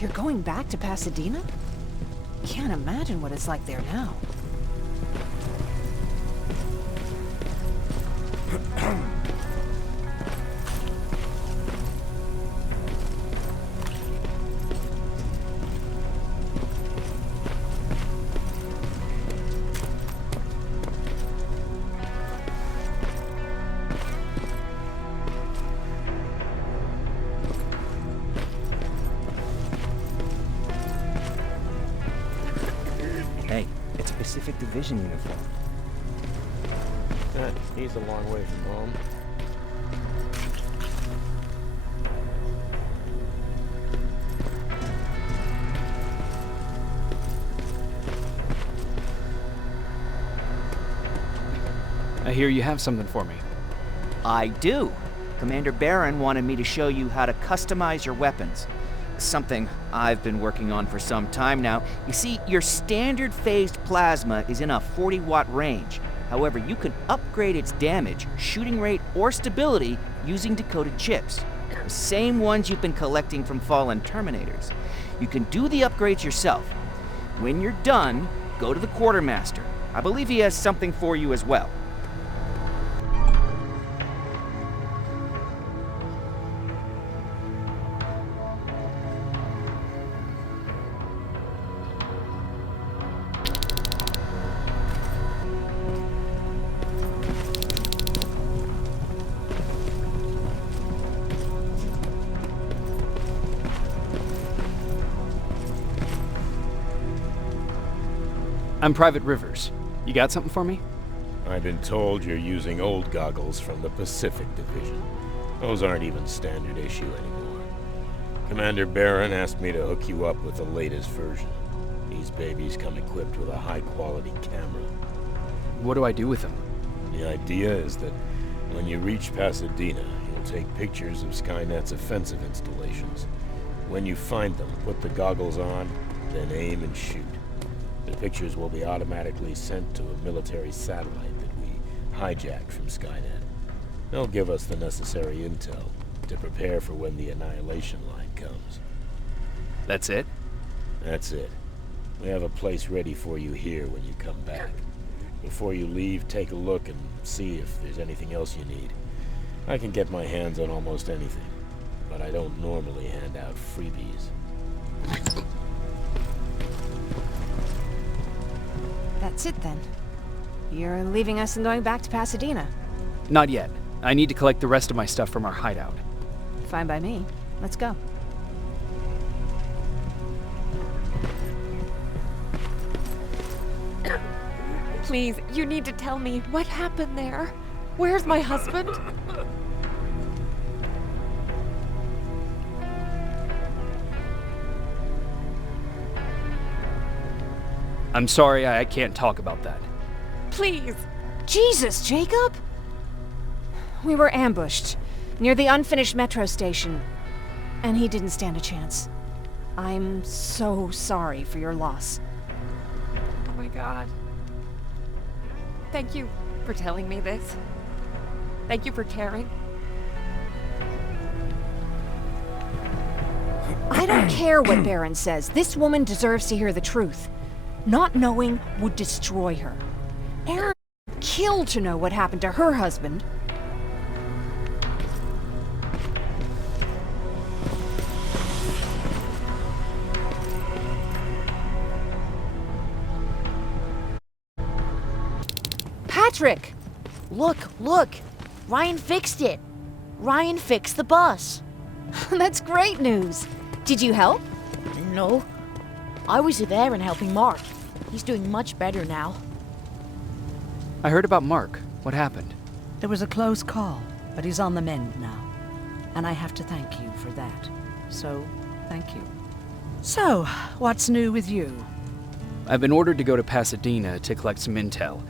You're going back to Pasadena? Can't imagine what it's like there now. Hey, it's a Pacific Division uniform. He's a long way from home. I hear you have something for me. I do. Commander Barron wanted me to show you how to customize your weapons. Something I've been working on for some time now. You see, your standard phased plasma is in a 40-watt range. However, you can upgrade its damage, shooting rate, or stability using decoded chips. The same ones you've been collecting from fallen Terminators. You can do the upgrades yourself. When you're done, go to the Quartermaster. I believe he has something for you as well. I'm Private Rivers. You got something for me? I've been told you're using old goggles from the Pacific Division. Those aren't even standard issue anymore. Commander Barron asked me to hook you up with the latest version. These babies come equipped with a high-quality camera. What do I do with them? The idea is that when you reach Pasadena, you'll take pictures of Skynet's offensive installations. When you find them, put the goggles on, then aim and shoot. The pictures will be automatically sent to a military satellite that we hijacked from Skynet. They'll give us the necessary intel to prepare for when the annihilation line comes. That's it? That's it. We have a place ready for you here when you come back. Before you leave, take a look and see if there's anything else you need. I can get my hands on almost anything, but I don't normally hand out freebies. That's it then. You're leaving us and going back to Pasadena. Not yet. I need to collect the rest of my stuff from our hideout. Fine by me. Let's go. Please, you need to tell me what happened there. Where's my husband? I'm sorry, I can't talk about that. Please. Jesus, Jacob! We were ambushed near the unfinished metro station, and he didn't stand a chance. I'm so sorry for your loss. Oh my God. Thank you for telling me this. Thank you for caring. I don't care what Barron says. This woman deserves to hear the truth. Not knowing would destroy her. Erin would kill to know what happened to her husband. Patrick! Look! Ryan fixed it! Ryan fixed the bus! That's great news! Did you help? No. I was there and helping Mark. He's doing much better now. I heard about Mark. What happened? It was a close call, but he's on the mend now. And I have to thank you for that. So, thank you. So, what's new with you? I've been ordered to go to Pasadena to collect some intel.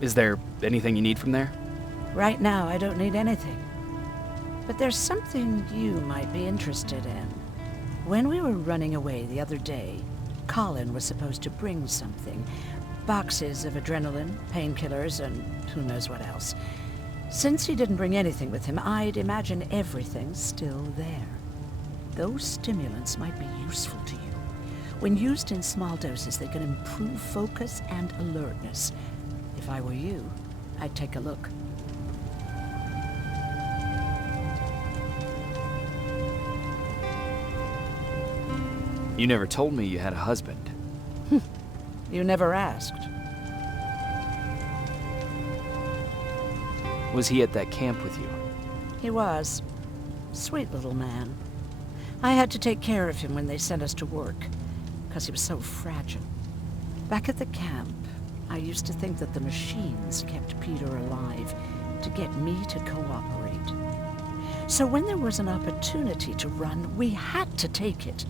Is there anything you need from there? Right now, I don't need anything. But there's something you might be interested in. When we were running away the other day, Colin was supposed to bring something. Boxes of adrenaline, painkillers, and who knows what else. Since he didn't bring anything with him, I'd imagine everything's still there. those stimulants might be useful to you. When used in small doses, they can improve focus and alertness. If I were you, I'd take a look. You never told me you had a husband. You never asked. Was he at that camp with you? He was. Sweet little man. I had to take care of him when they sent us to work, because he was so fragile. Back at the camp, I used to think that the machines kept Peter alive to get me to cooperate. So when there was an opportunity to run, we had to take it.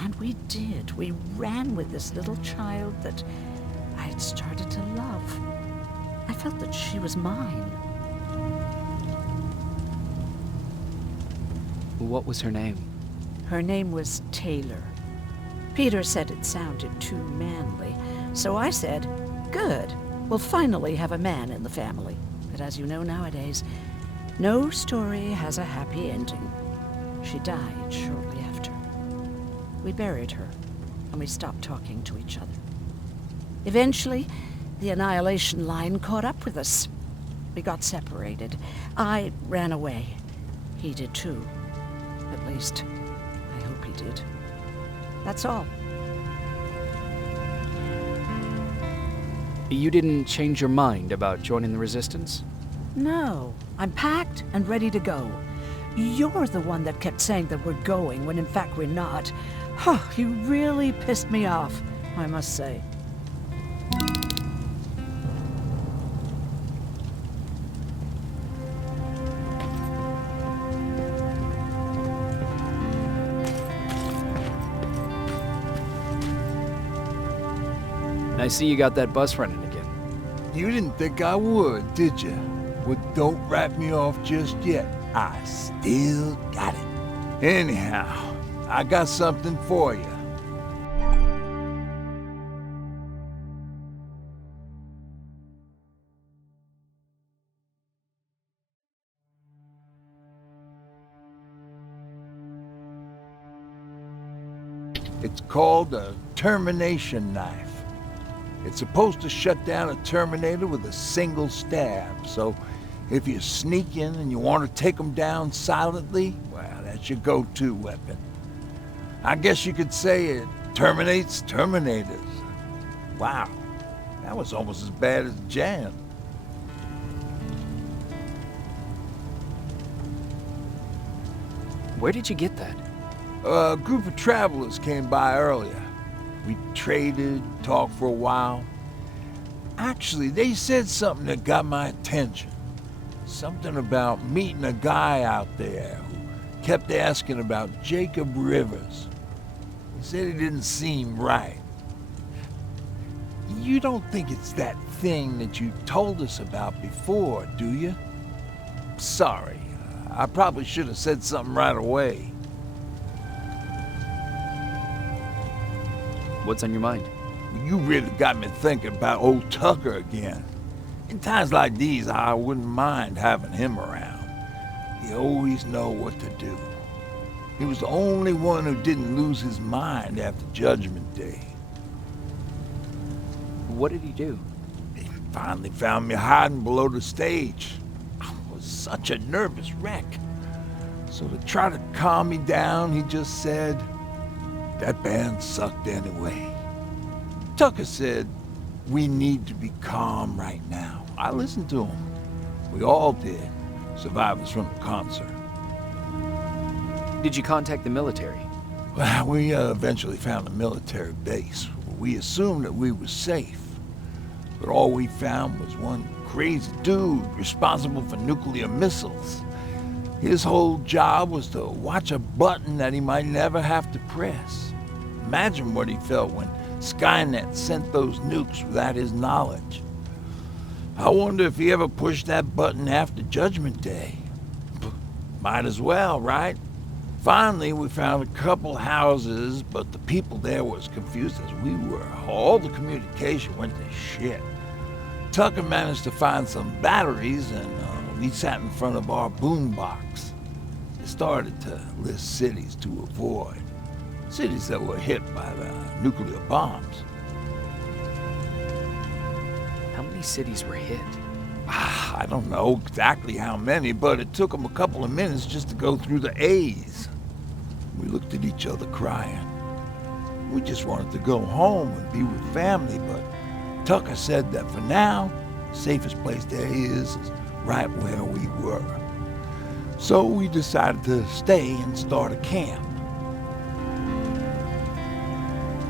And we did. We ran with this little child that I had started to love. I felt that she was mine. What was her name? Her name was Taylor. Peter said it sounded too manly, so I said, good, we'll finally have a man in the family. But as you know nowadays, no story has a happy ending. She died shortly after. We buried her, and we stopped talking to each other. Eventually, the Annihilation Line caught up with us. We got separated. I ran away. He did too. At least, I hope he did. That's all. You didn't change your mind about joining the Resistance? No, I'm packed and ready to go. You're the one that kept saying that we're going when in fact we're not. Oh, you really pissed me off, I must say. I see you got that bus running again. You didn't think I would, did you? Well, don't wrap me off just yet. I still got it. Anyhow, I got something for you. It's called a termination knife. It's supposed to shut down a Terminator with a single stab, so if you sneak in and you want to take them down silently, well, that's your go-to weapon. I guess you could say it terminates Terminators. Wow, that was almost as bad as Jan. Where did you get that? A group of travelers came by earlier. We traded, talked for a while. Actually, they said something that got my attention. Something about meeting a guy out there who kept asking about Jacob Rivers. He said he didn't seem right. You don't think it's that thing that you told us about before, do you? Sorry, I probably should have said something right away. What's on your mind? You really got me thinking about old Tucker again. In times like these, I wouldn't mind having him around. He always know what to do. He was the only one who didn't lose his mind after Judgment Day. What did he do? He finally found me hiding below the stage. I was such a nervous wreck. So to try to calm me down, he just said, that band sucked anyway. Tucker said, we need to be calm right now. I listened to him. We all did, survivors from the concert. Did you contact the military? Well, we eventually found a military base. We assumed that we were safe. But all we found was one crazy dude responsible for nuclear missiles. His whole job was to watch a button that he might never have to press. Imagine what he felt when Skynet sent those nukes without his knowledge. I wonder if he ever pushed that button after Judgment Day. Might as well, right? Finally, we found a couple houses, but the people there were as confused as we were. All the communication went to shit. Tucker managed to find some batteries, and we sat in front of our boombox. started to list cities to avoid. Cities that were hit by the nuclear bombs. How many cities were hit? I don't know exactly how many, but it took them a couple of minutes just to go through the A's. We looked at each other crying. We just wanted to go home and be with family, but Tucker said that for now, the safest place there is right where we were. So we decided to stay and start a camp.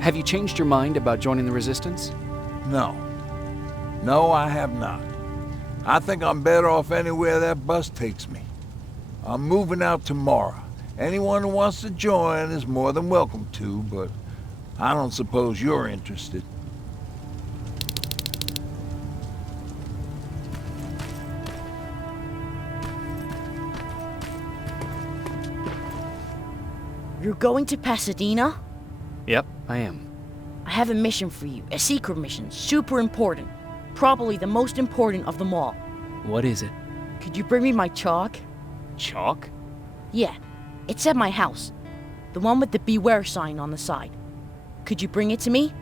Have you changed your mind about joining the Resistance? No. No, I have not. I think I'm better off anywhere that bus takes me. I'm moving out tomorrow. Anyone who wants to join is more than welcome to, but I don't suppose you're interested. You're going to Pasadena? Yep, I am. I have a mission for you. A secret mission. Super important. Probably the most important of them all. What is it? Could you bring me my chalk? Chalk? Yeah. It's at my house. The one with the beware sign on the side. Could you bring it to me?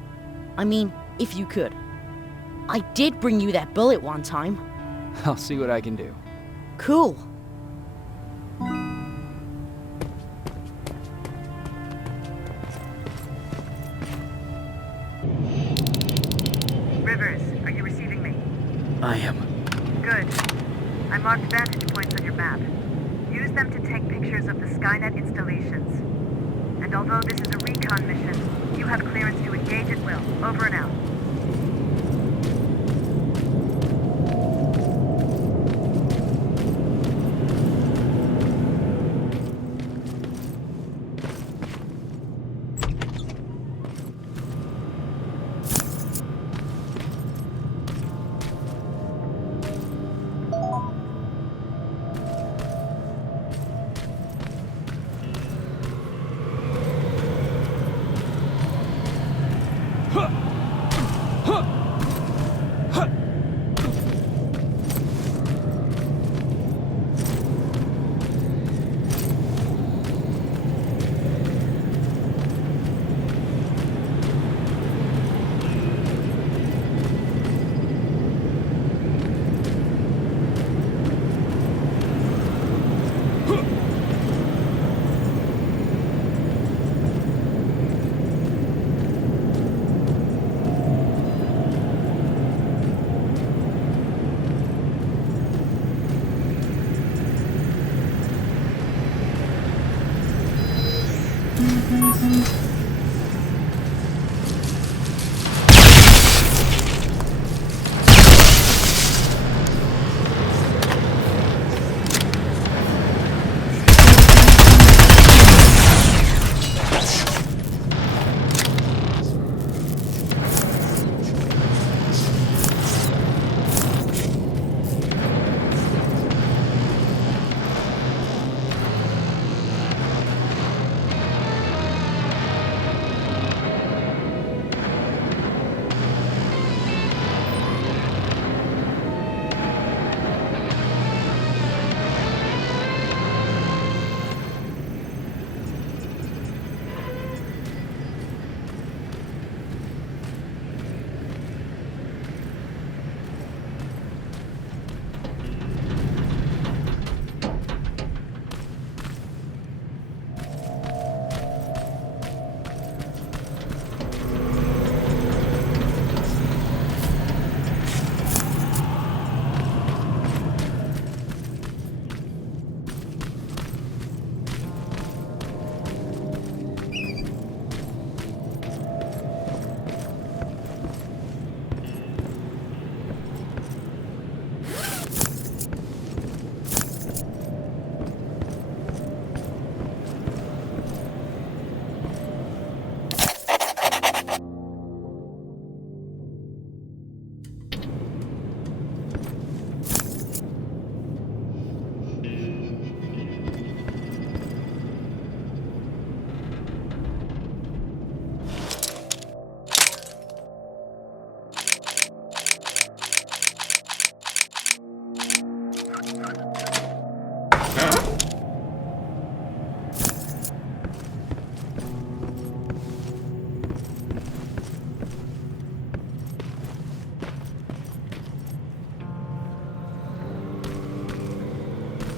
I mean, if you could. I did bring you that bullet one time. I'll see what I can do. Cool. Rivers, are you receiving me? I am. Good. I marked vantage points on your map. Use them to take pictures of the Skynet installations. And although this is a recon mission, you have clearance to engage at will. Over and out.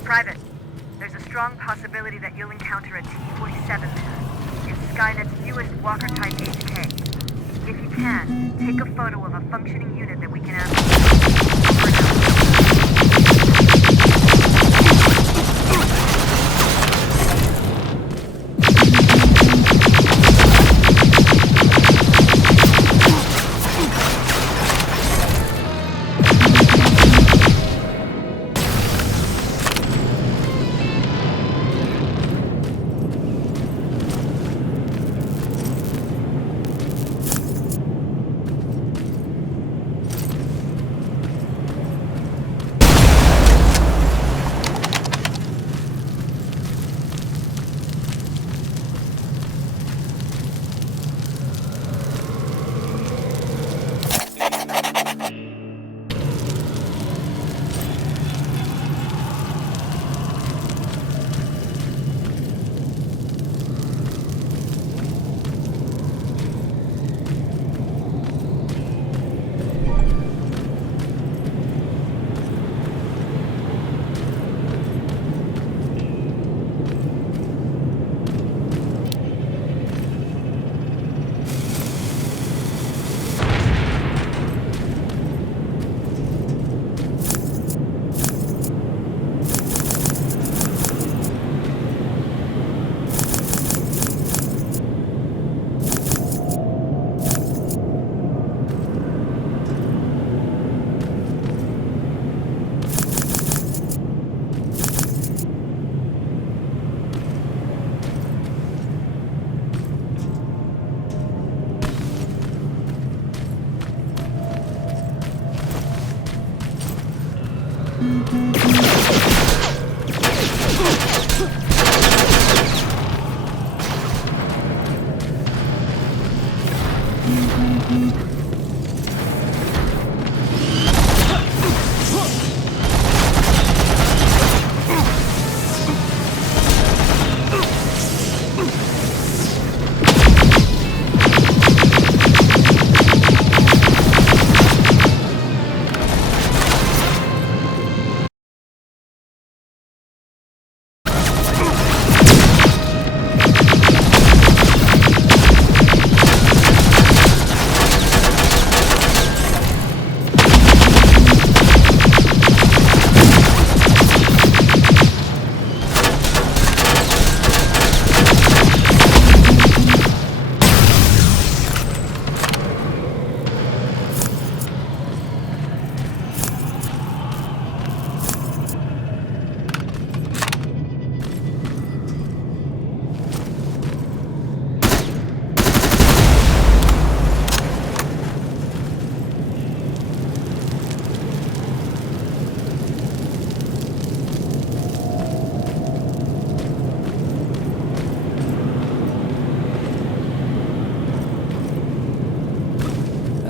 Private, there's a strong possibility that you'll encounter a T47 there. It's Skynet's newest Walker-type HK. If you can, take a photo of a functioning unit that we can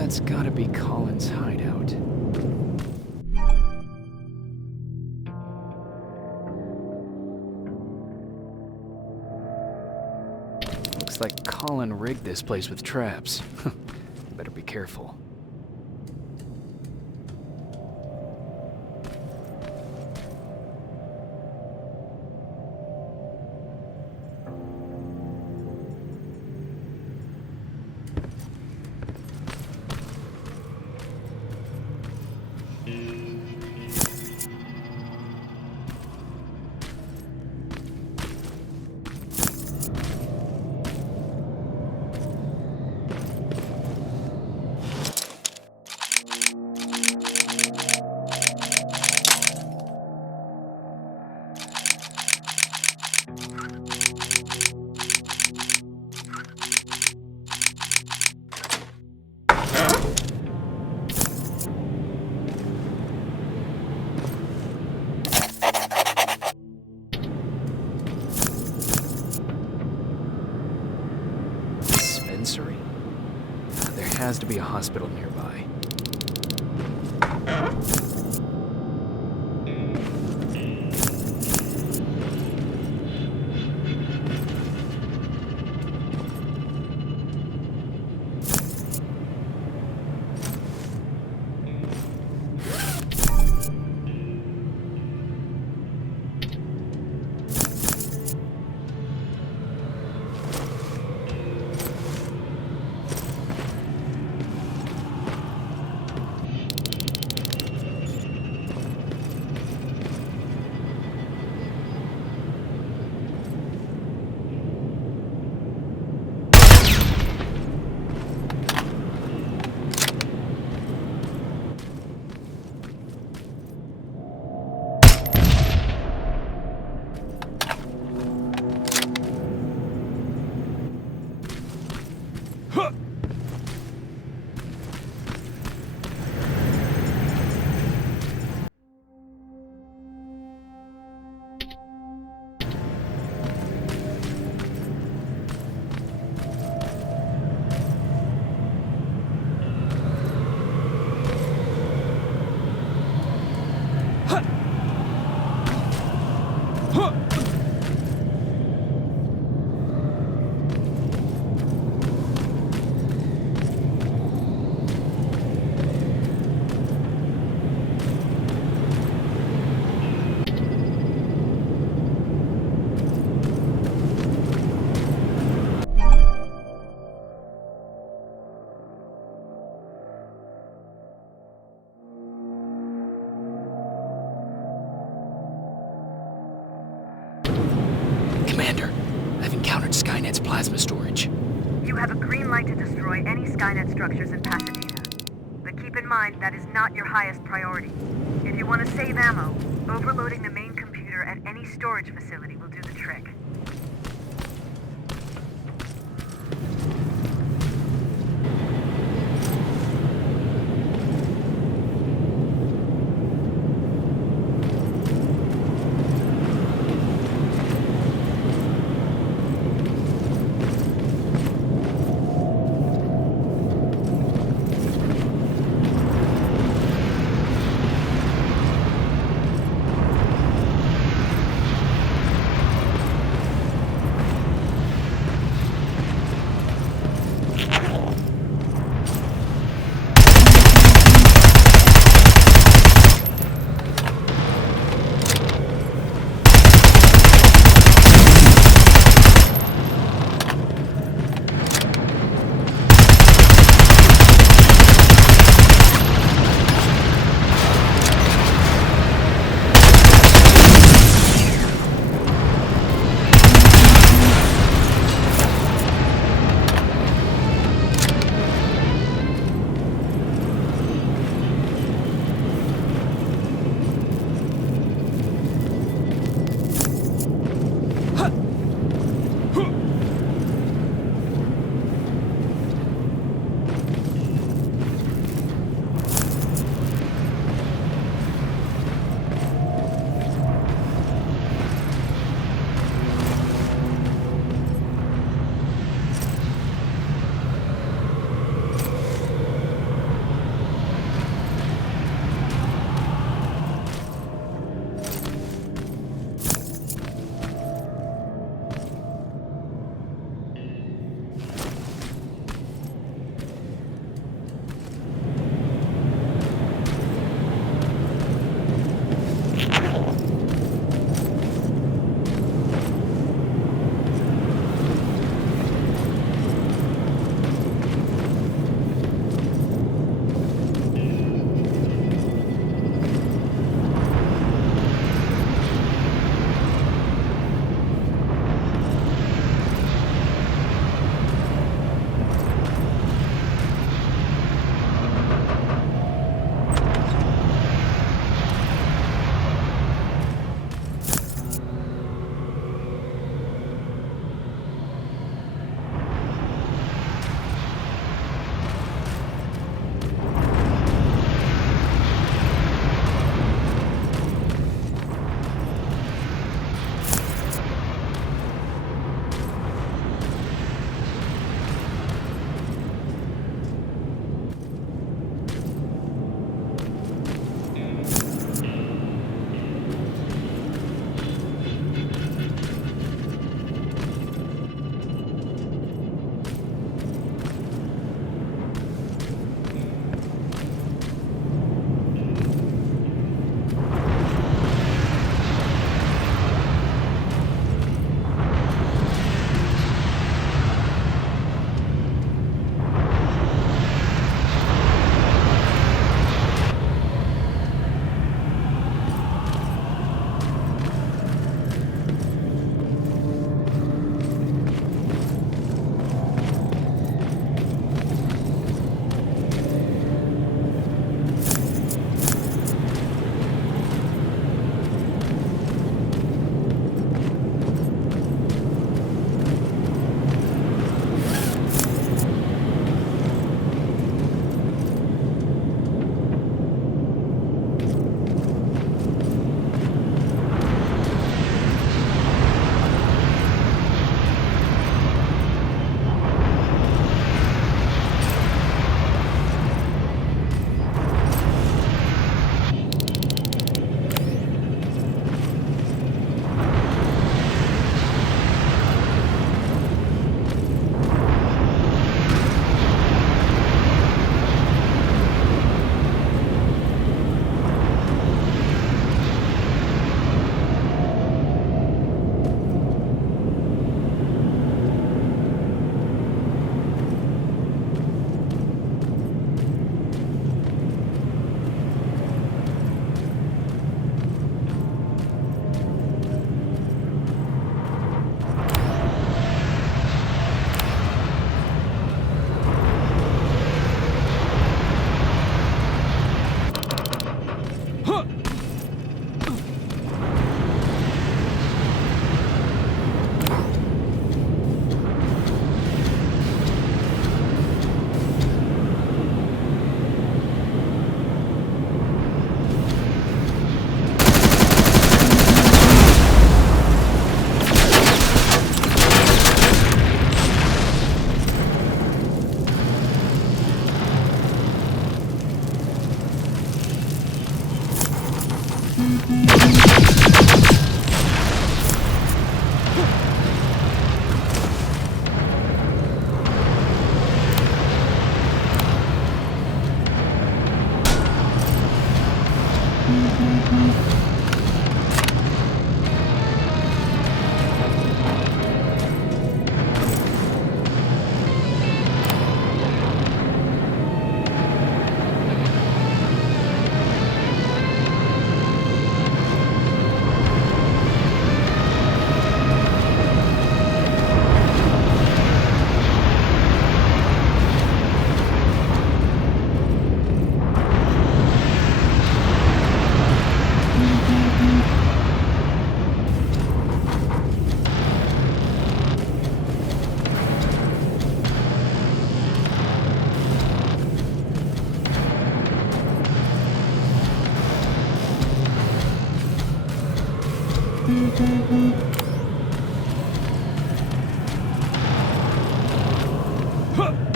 That's gotta be Colin's hideout. Looks like Colin rigged this place with traps. Better be careful. Dispensary? There has to be a hospital nearby. Commander, I've encountered Skynet's plasma storage. You have a green light to destroy any Skynet structures in Pasadena. But keep in mind, that is not your highest priority. If you want to save ammo, overloading the main computer at any storage facility will do the trick.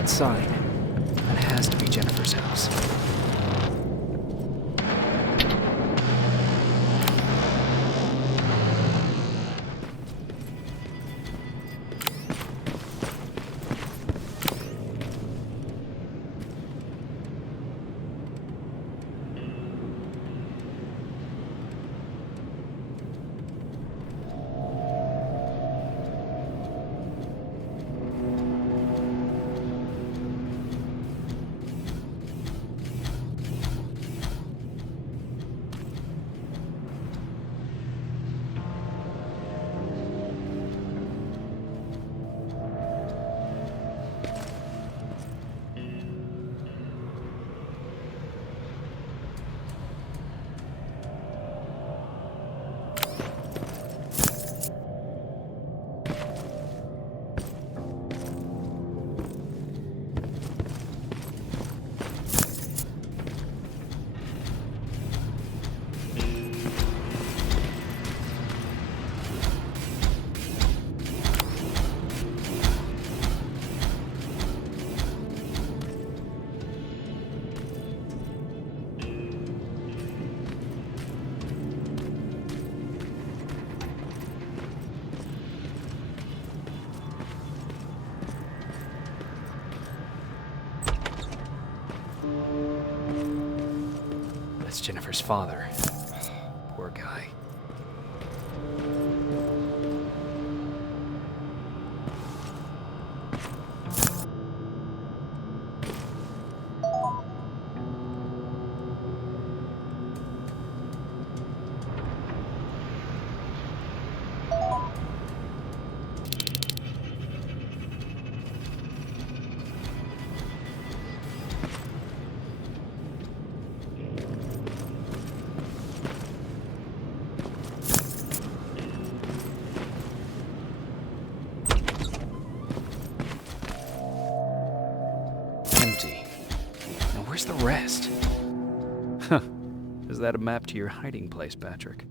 Sign. That has to be Jennifer's house. That's Jennifer's father. Poor guy. Empty. Now where's the rest? Huh. Is that a map to your hiding place, Patrick?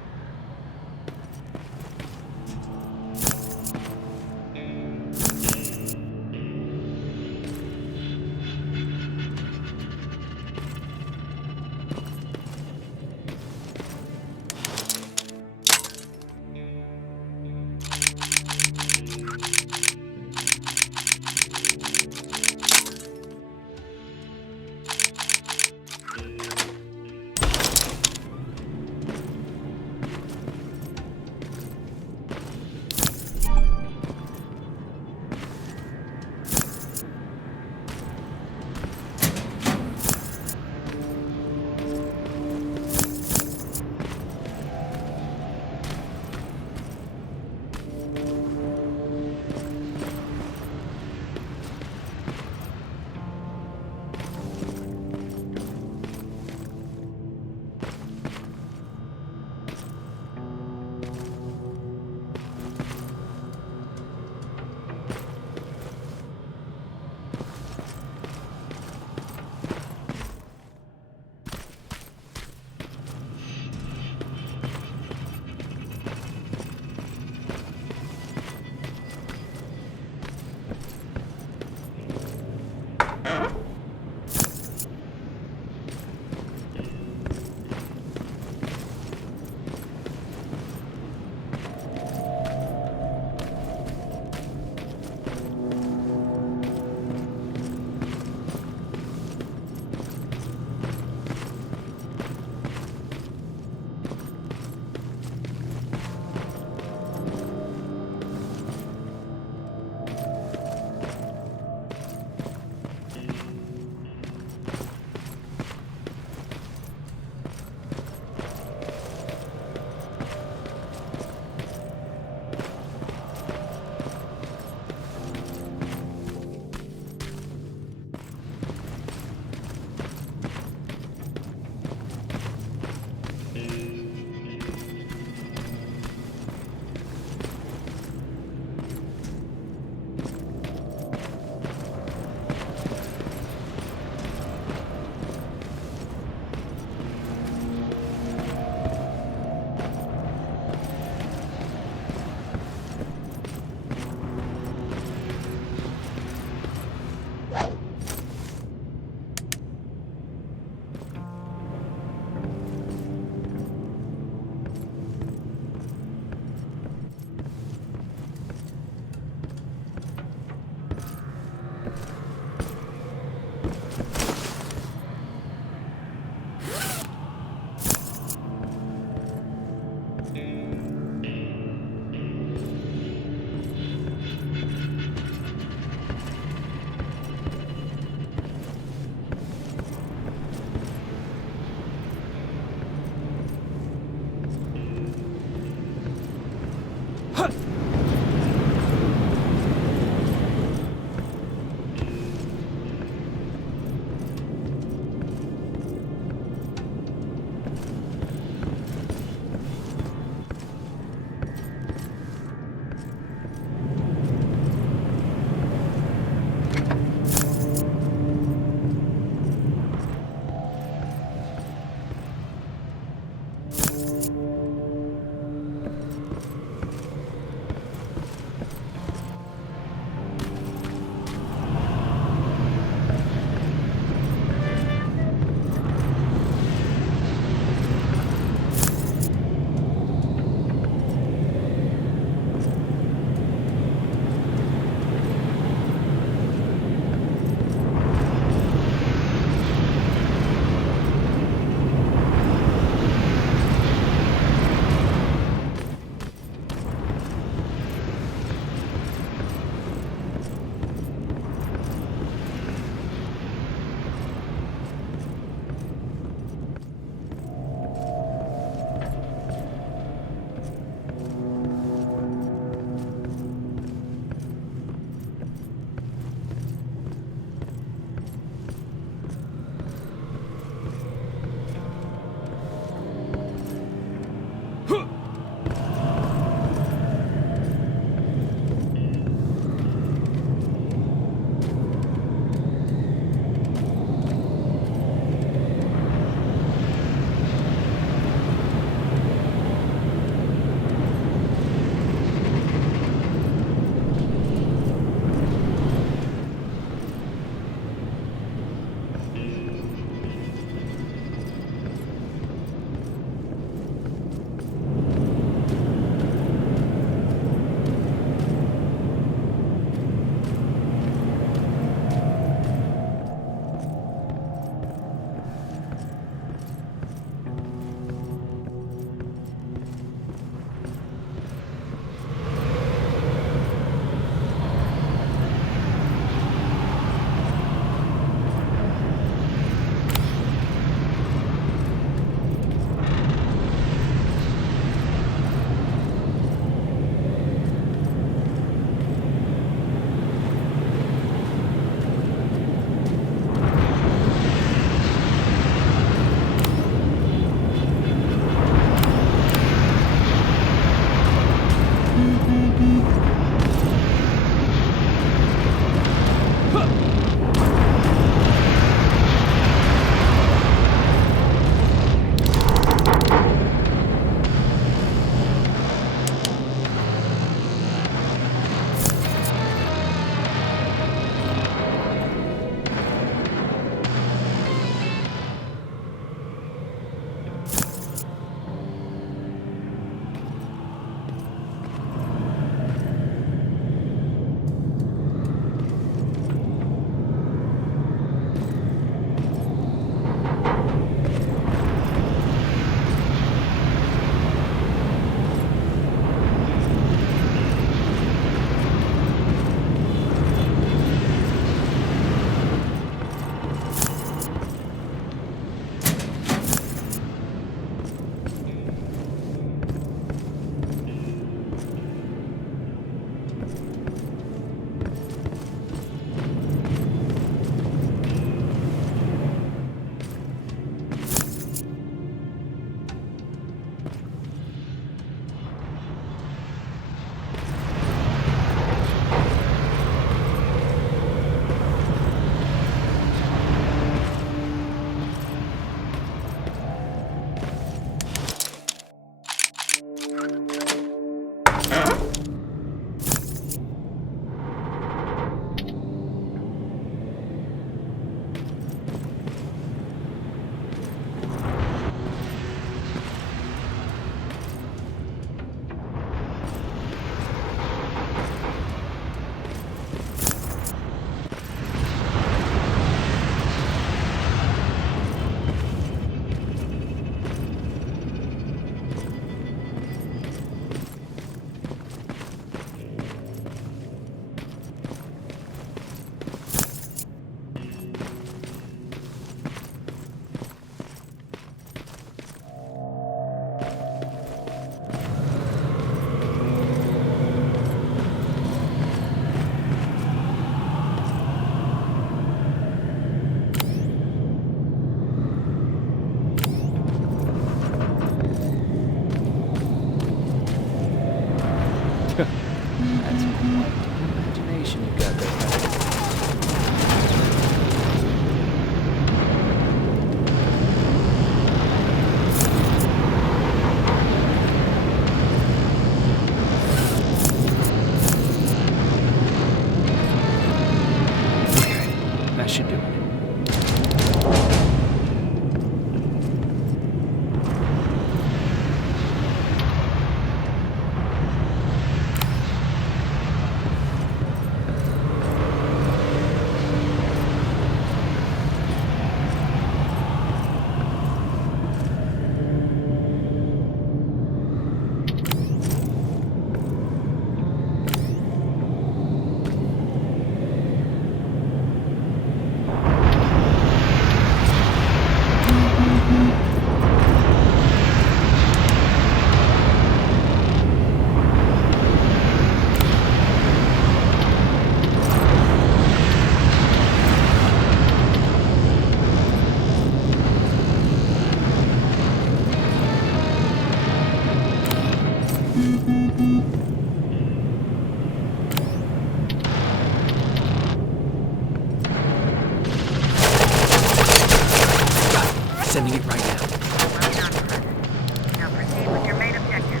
Sending it right now. Well done, Private. Now proceed with your main objective.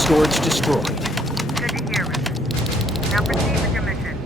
storage destroyed. Good to hear, Rufus. Now proceed with your mission.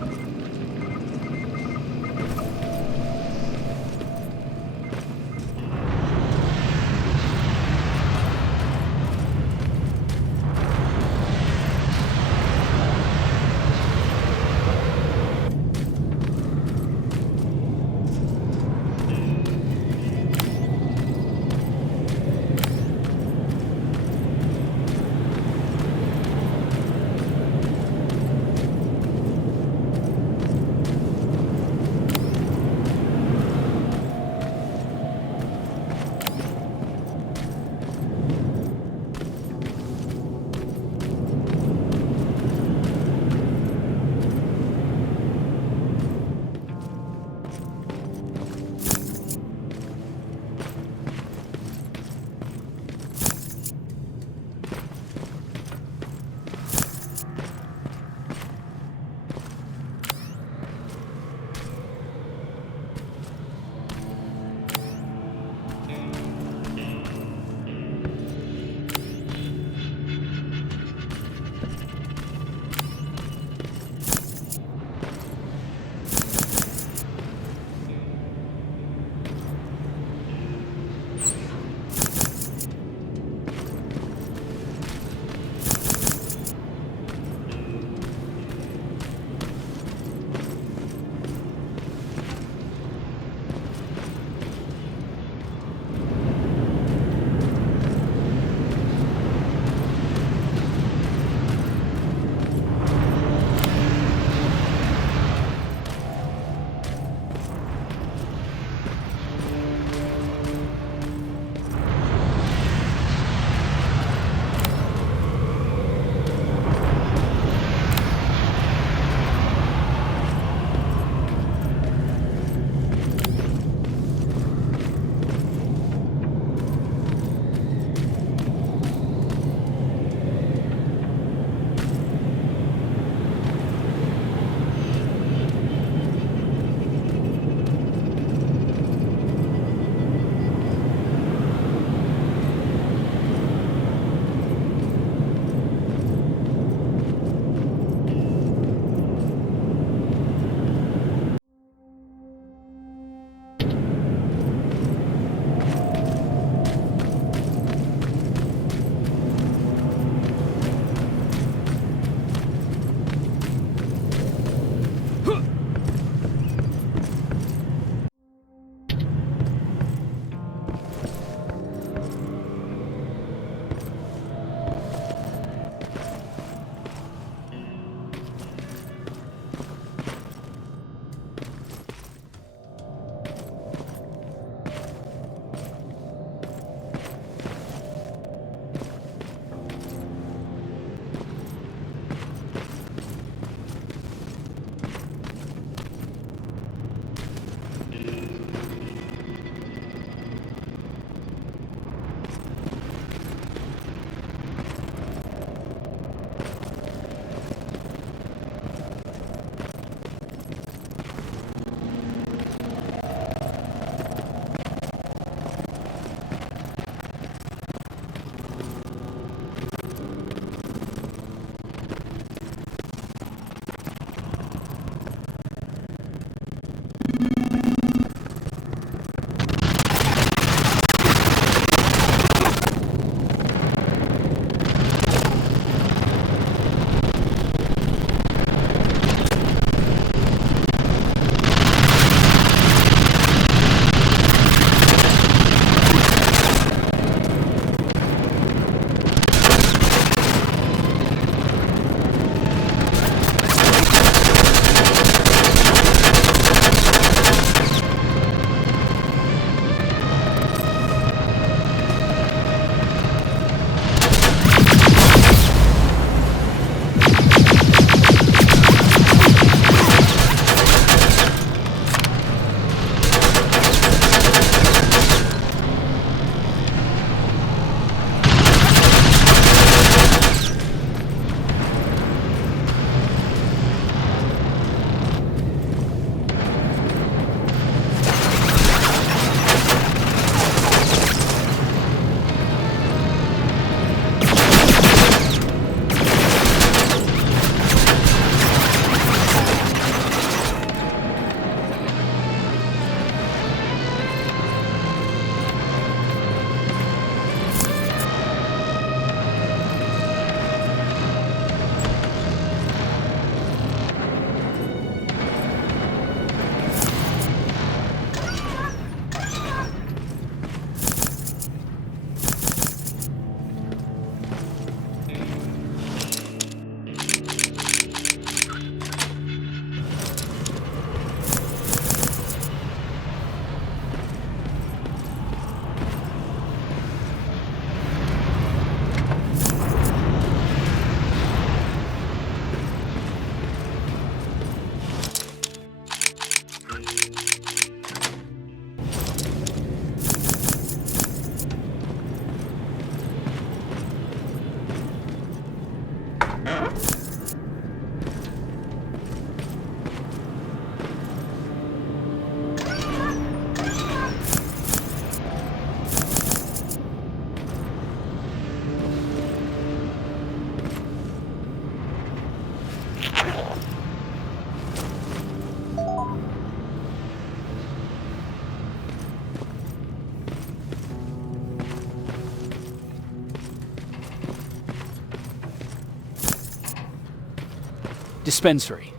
Dispensary.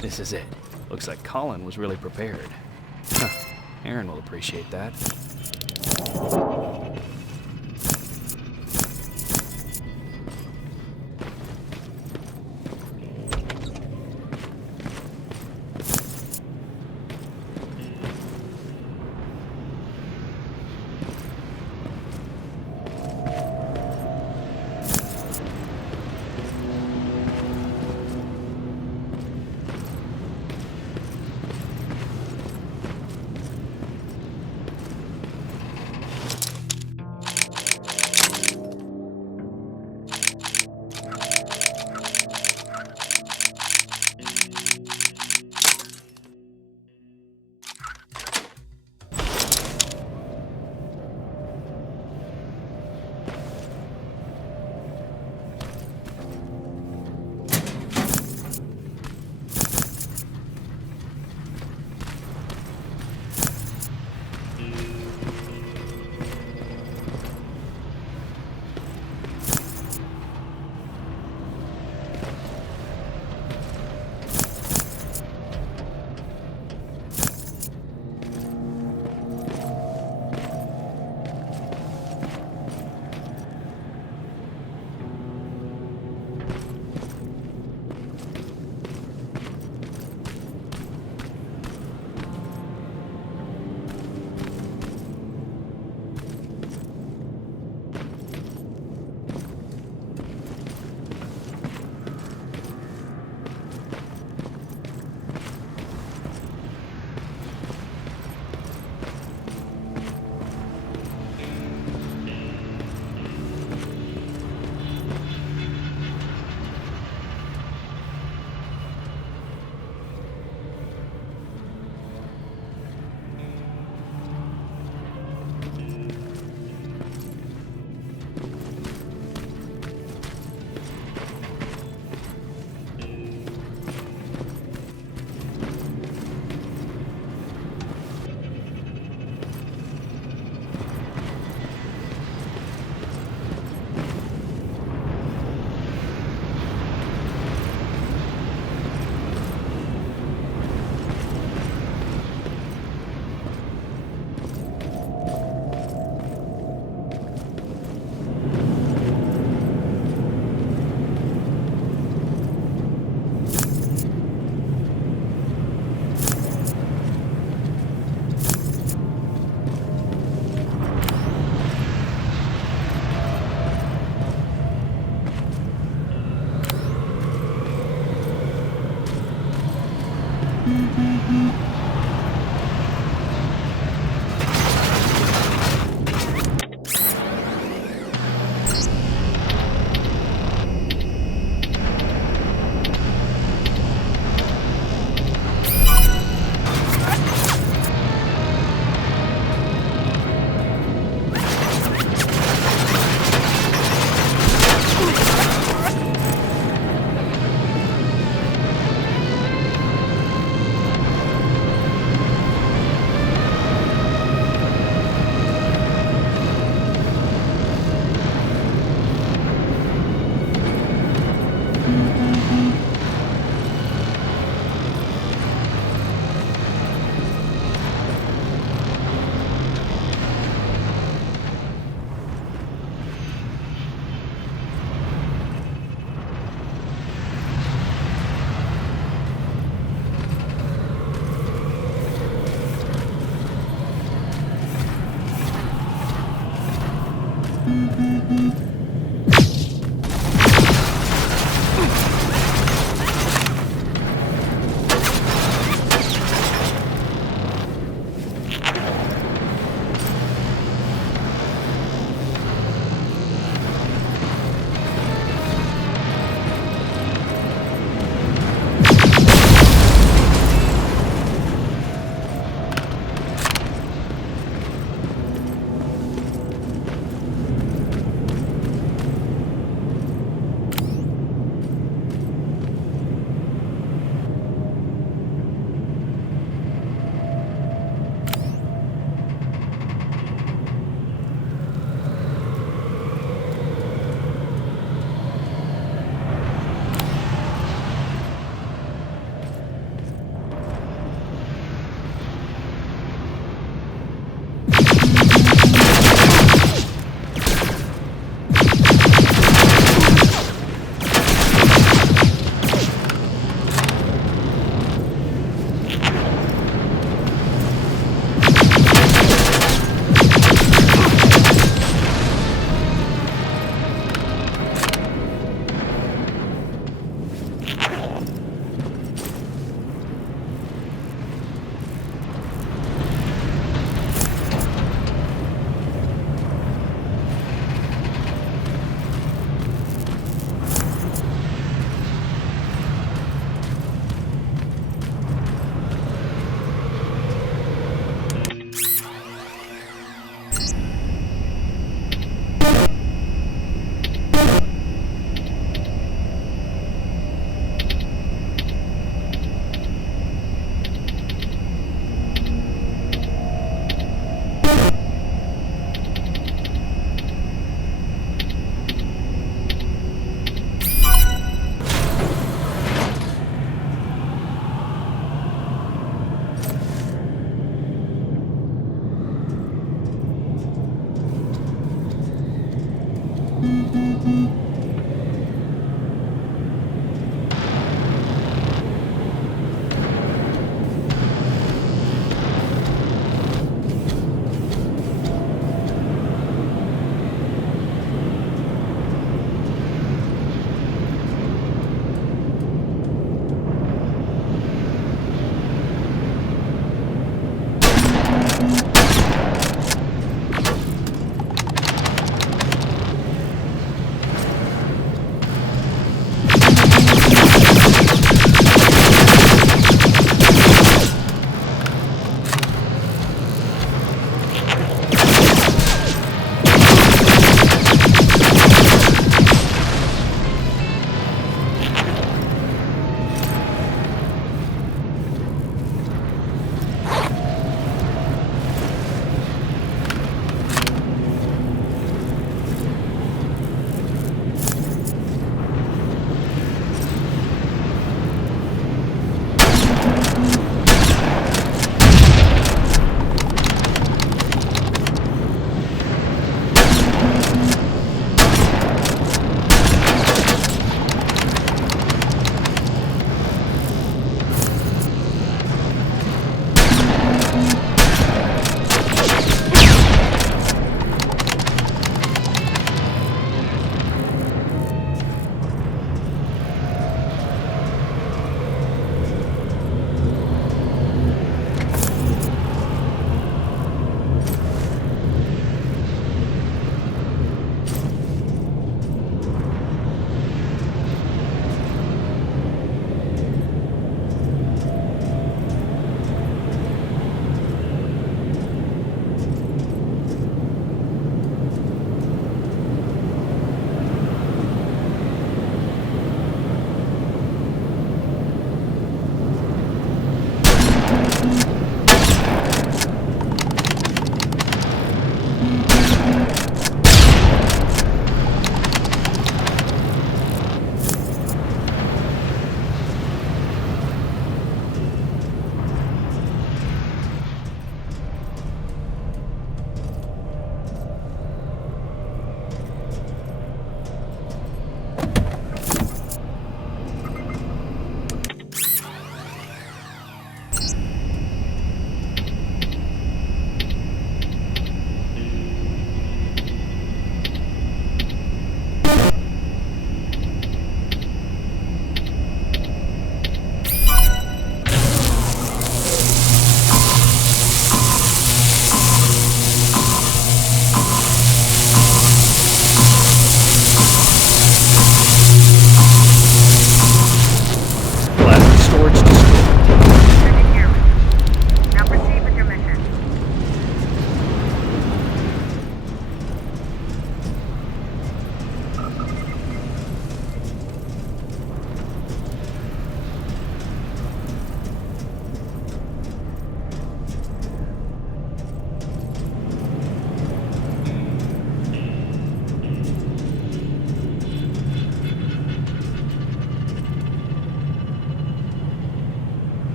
This is it. Looks like Colin was really prepared. Huh. Aaron will appreciate that.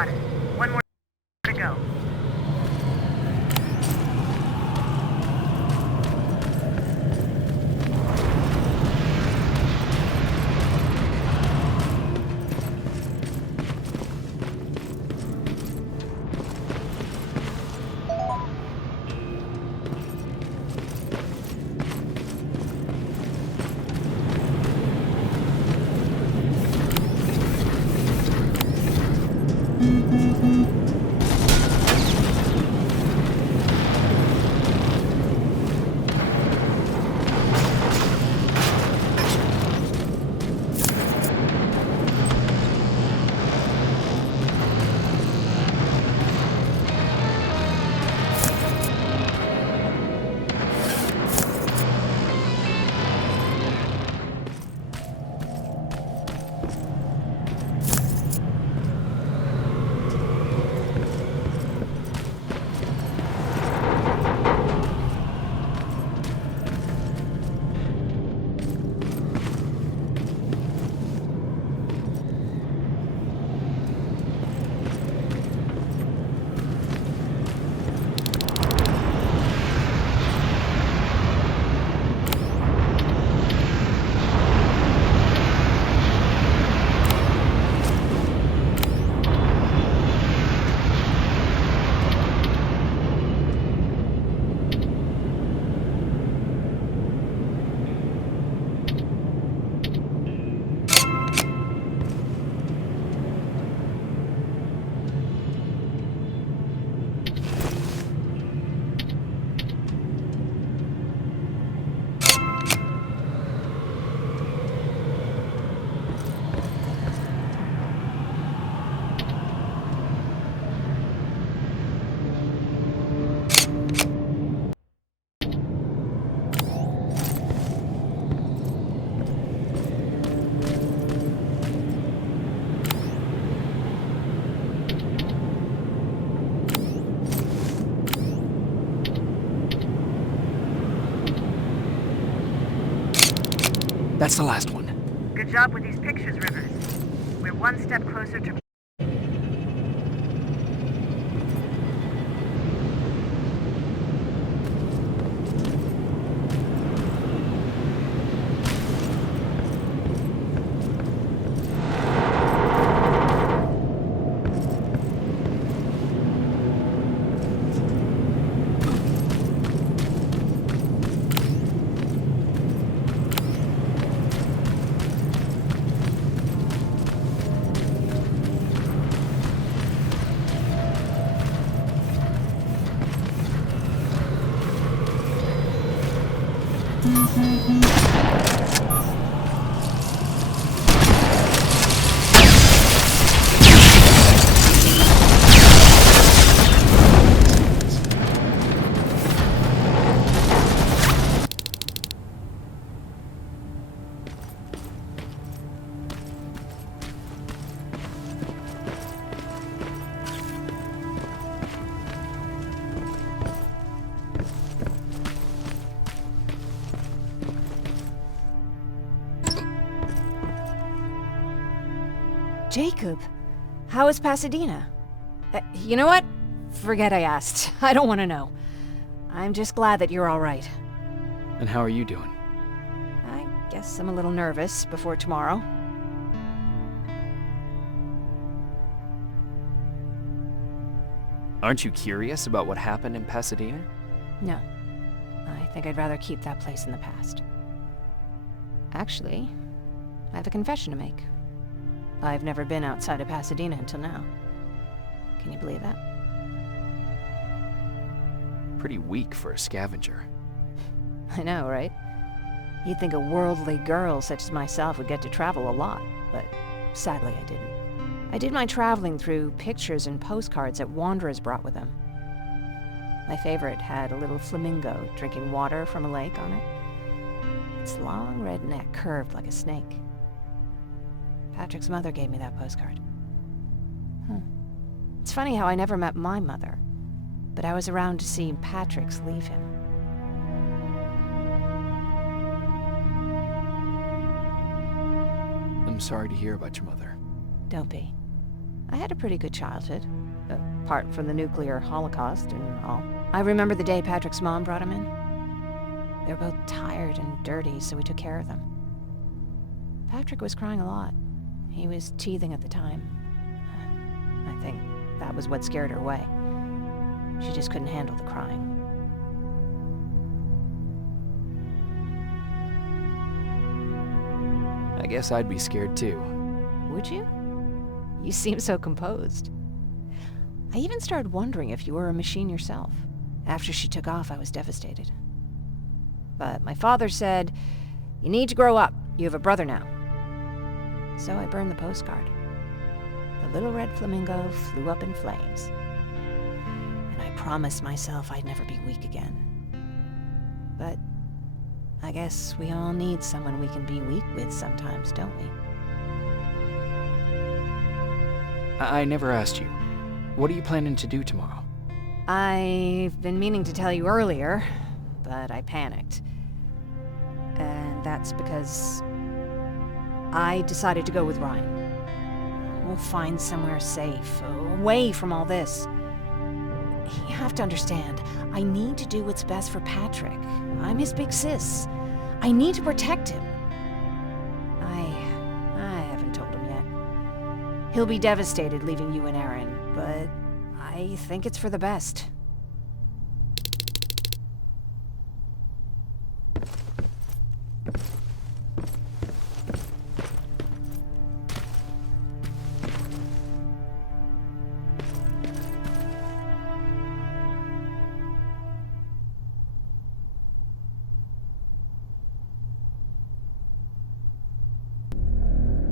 Got it. One more to go. That's the last one. Good job with these pictures, Rivers. We're one step closer to... Jacob, how is Pasadena? You know what? Forget I asked. I don't want to know. I'm just glad that you're all right. And how are you doing? I guess I'm a little nervous before tomorrow. Aren't you curious about what happened in Pasadena? No. I think I'd rather keep that place in the past. Actually, I have a confession to make. I've never been outside of Pasadena until now. Can you believe that? Pretty weak for a scavenger. I know, right? You'd think a worldly girl such as myself would get to travel a lot, but sadly I didn't. I did my traveling through pictures and postcards that wanderers brought with them. My favorite had a little flamingo drinking water from a lake on it. Its long red neck curved like a snake. Patrick's mother gave me that postcard. It's funny how I never met my mother, but I was around to see Patrick's leave him. I'm sorry to hear about your mother. Don't be. I had a pretty good childhood, apart from the nuclear holocaust and all. I remember the day Patrick's mom brought him in. They were both tired and dirty, so we took care of them. Patrick was crying a lot. He was teething at the time. I think that was what scared her away. She just couldn't handle the crying. I guess I'd be scared too. Would you? You seem so composed. I even started wondering if you were a machine yourself. After she took off, I was devastated. But my father said, "You need to grow up. You have a brother now." So I burned the postcard. The little red flamingo flew up in flames. And I promised myself I'd never be weak again. But I guess we all need someone we can be weak with sometimes, don't we? I never asked you. What are you planning to do tomorrow? I've been meaning to tell you earlier, but I panicked. And that's because I decided to go with Ryan. We'll find somewhere safe, away from all this. You have to understand, I need to do what's best for Patrick. I'm his big sis. I need to protect him. I haven't told him yet. He'll be devastated leaving you and Aaron, but I think it's for the best.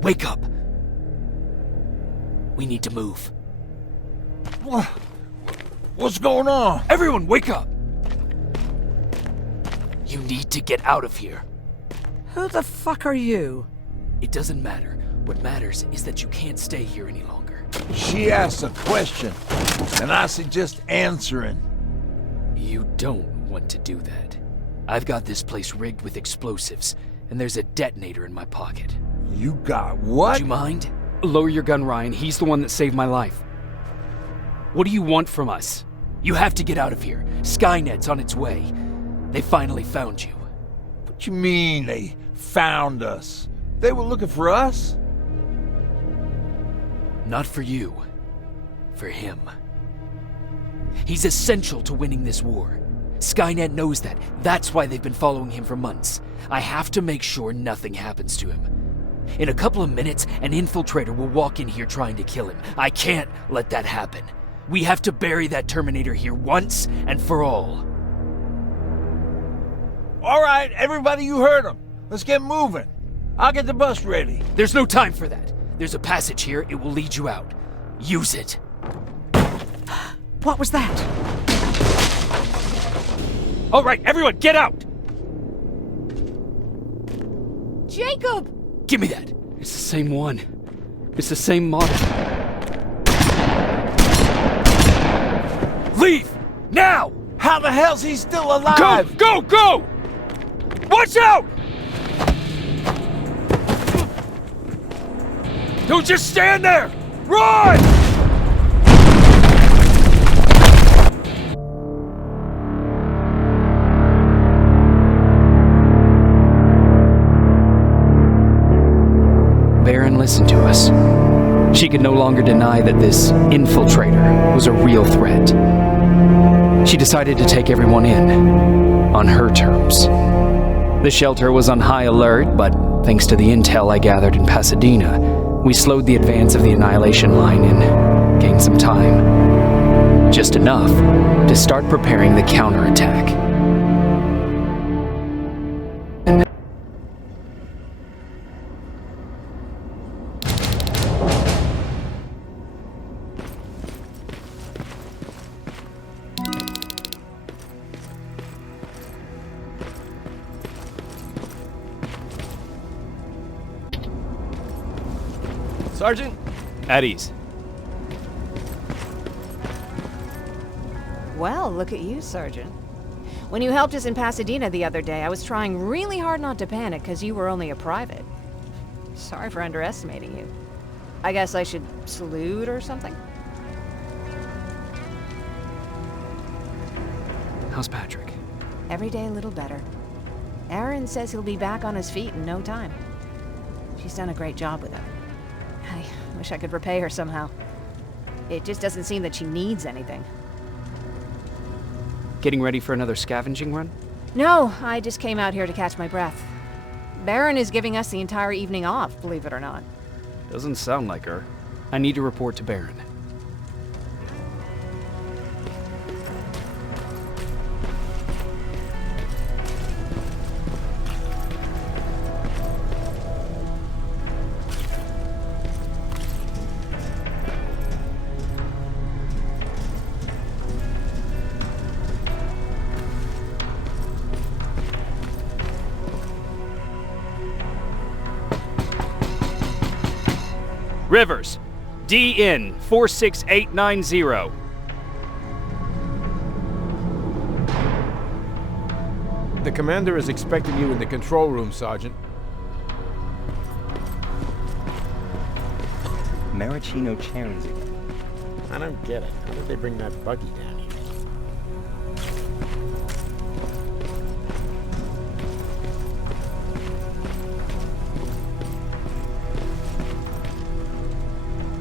Wake up! We need to move. What's going on? Everyone, wake up! You need to get out of here. Who the fuck are you? It doesn't matter. What matters is that you can't stay here any longer. She asked a question, and I suggest answering. You don't want to do that. I've got this place rigged with explosives, and there's a detonator in my pocket. You got what? Would you mind? Lower your gun, Ryan. He's the one that saved my life. What do you want from us? You have to get out of here. Skynet's on its way. They finally found you. What you mean they found us? They were looking for us? Not for you. For him. He's essential to winning this war. Skynet knows that. That's why they've been following him for months. I have to make sure nothing happens to him. In a couple of minutes, an infiltrator will walk in here trying to kill him. I can't let that happen. We have to bury that Terminator here once and for all. All right, everybody, you heard him. Let's get moving. I'll get the bus ready. There's no time for that. There's a passage here. It will lead you out. Use it. What was that? All right, everyone, get out! Jacob! Give me that. It's the same one. It's the same model. Leave! Now! How the hell's he still alive? Go! Go! Go! Watch out! Don't just stand there! Run! Baron listened to us. She could no longer deny that this infiltrator was a real threat. She decided to take everyone in, on her terms. The shelter was on high alert, but thanks to the intel I gathered in Pasadena, we slowed the advance of the Annihilation Line and gained some time. Just enough to start preparing the counterattack. Sergeant? At ease. Well, look at you, Sergeant. When you helped us in Pasadena the other day, I was trying really hard not to panic because you were only a private. Sorry for underestimating you. I guess I should salute or something? How's Patrick? Every day a little better. Aaron says he'll be back on his feet in no time. She's done a great job with him. I wish I could repay her somehow. It just doesn't seem that she needs anything. Getting ready for another scavenging run? No, I just came out here to catch my breath. Baron is giving us the entire evening off, believe it or not. Doesn't sound like her. I need to report to Baron. Rivers, DN 46890. The commander is expecting you in the control room, Sergeant. Maraschino cherries again. I don't get it. How did they bring that buggy down here?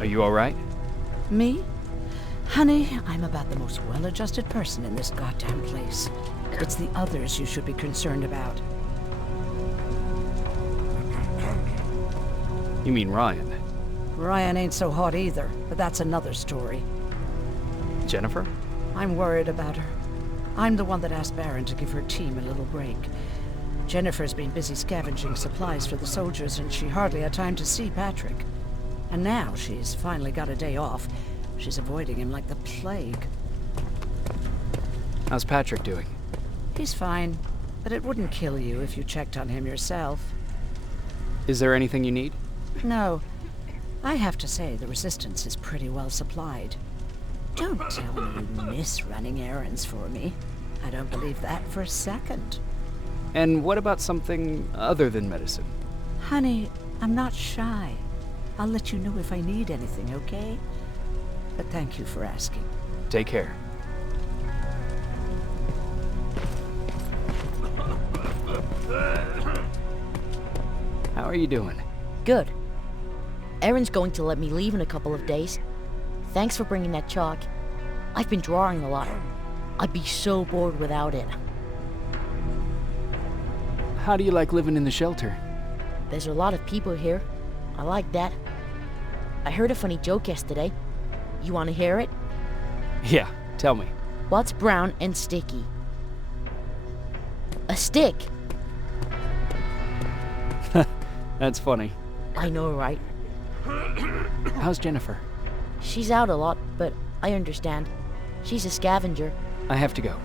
Are you alright? Me? Honey, I'm about the most well-adjusted person in this goddamn place. It's the others you should be concerned about. You mean Ryan? Ryan ain't so hot either, but that's another story. Jennifer? I'm worried about her. I'm the one that asked Baron to give her team a little break. Jennifer's been busy scavenging supplies for the soldiers, and she hardly had time to see Patrick. And now she's finally got a day off. She's avoiding him like the plague. How's Patrick doing? He's fine, but it wouldn't kill you if you checked on him yourself. Is there anything you need? No. I have to say the Resistance is pretty well supplied. Don't tell me you miss running errands for me. I don't believe that for a second. And what about something other than medicine? Honey, I'm not shy. I'll let you know if I need anything, okay? But thank you for asking. Take care. How are you doing? Good. Aaron's going to let me leave in a couple of days. Thanks for bringing that chalk. I've been drawing a lot. I'd be so bored without it. How do you like living in the shelter? There's a lot of people here. I like that. I heard a funny joke yesterday. You want to hear it? Yeah, tell me. What's brown and sticky? A stick. That's funny. I know, right? How's Jennifer? She's out a lot, but I understand. She's a scavenger. I have to go.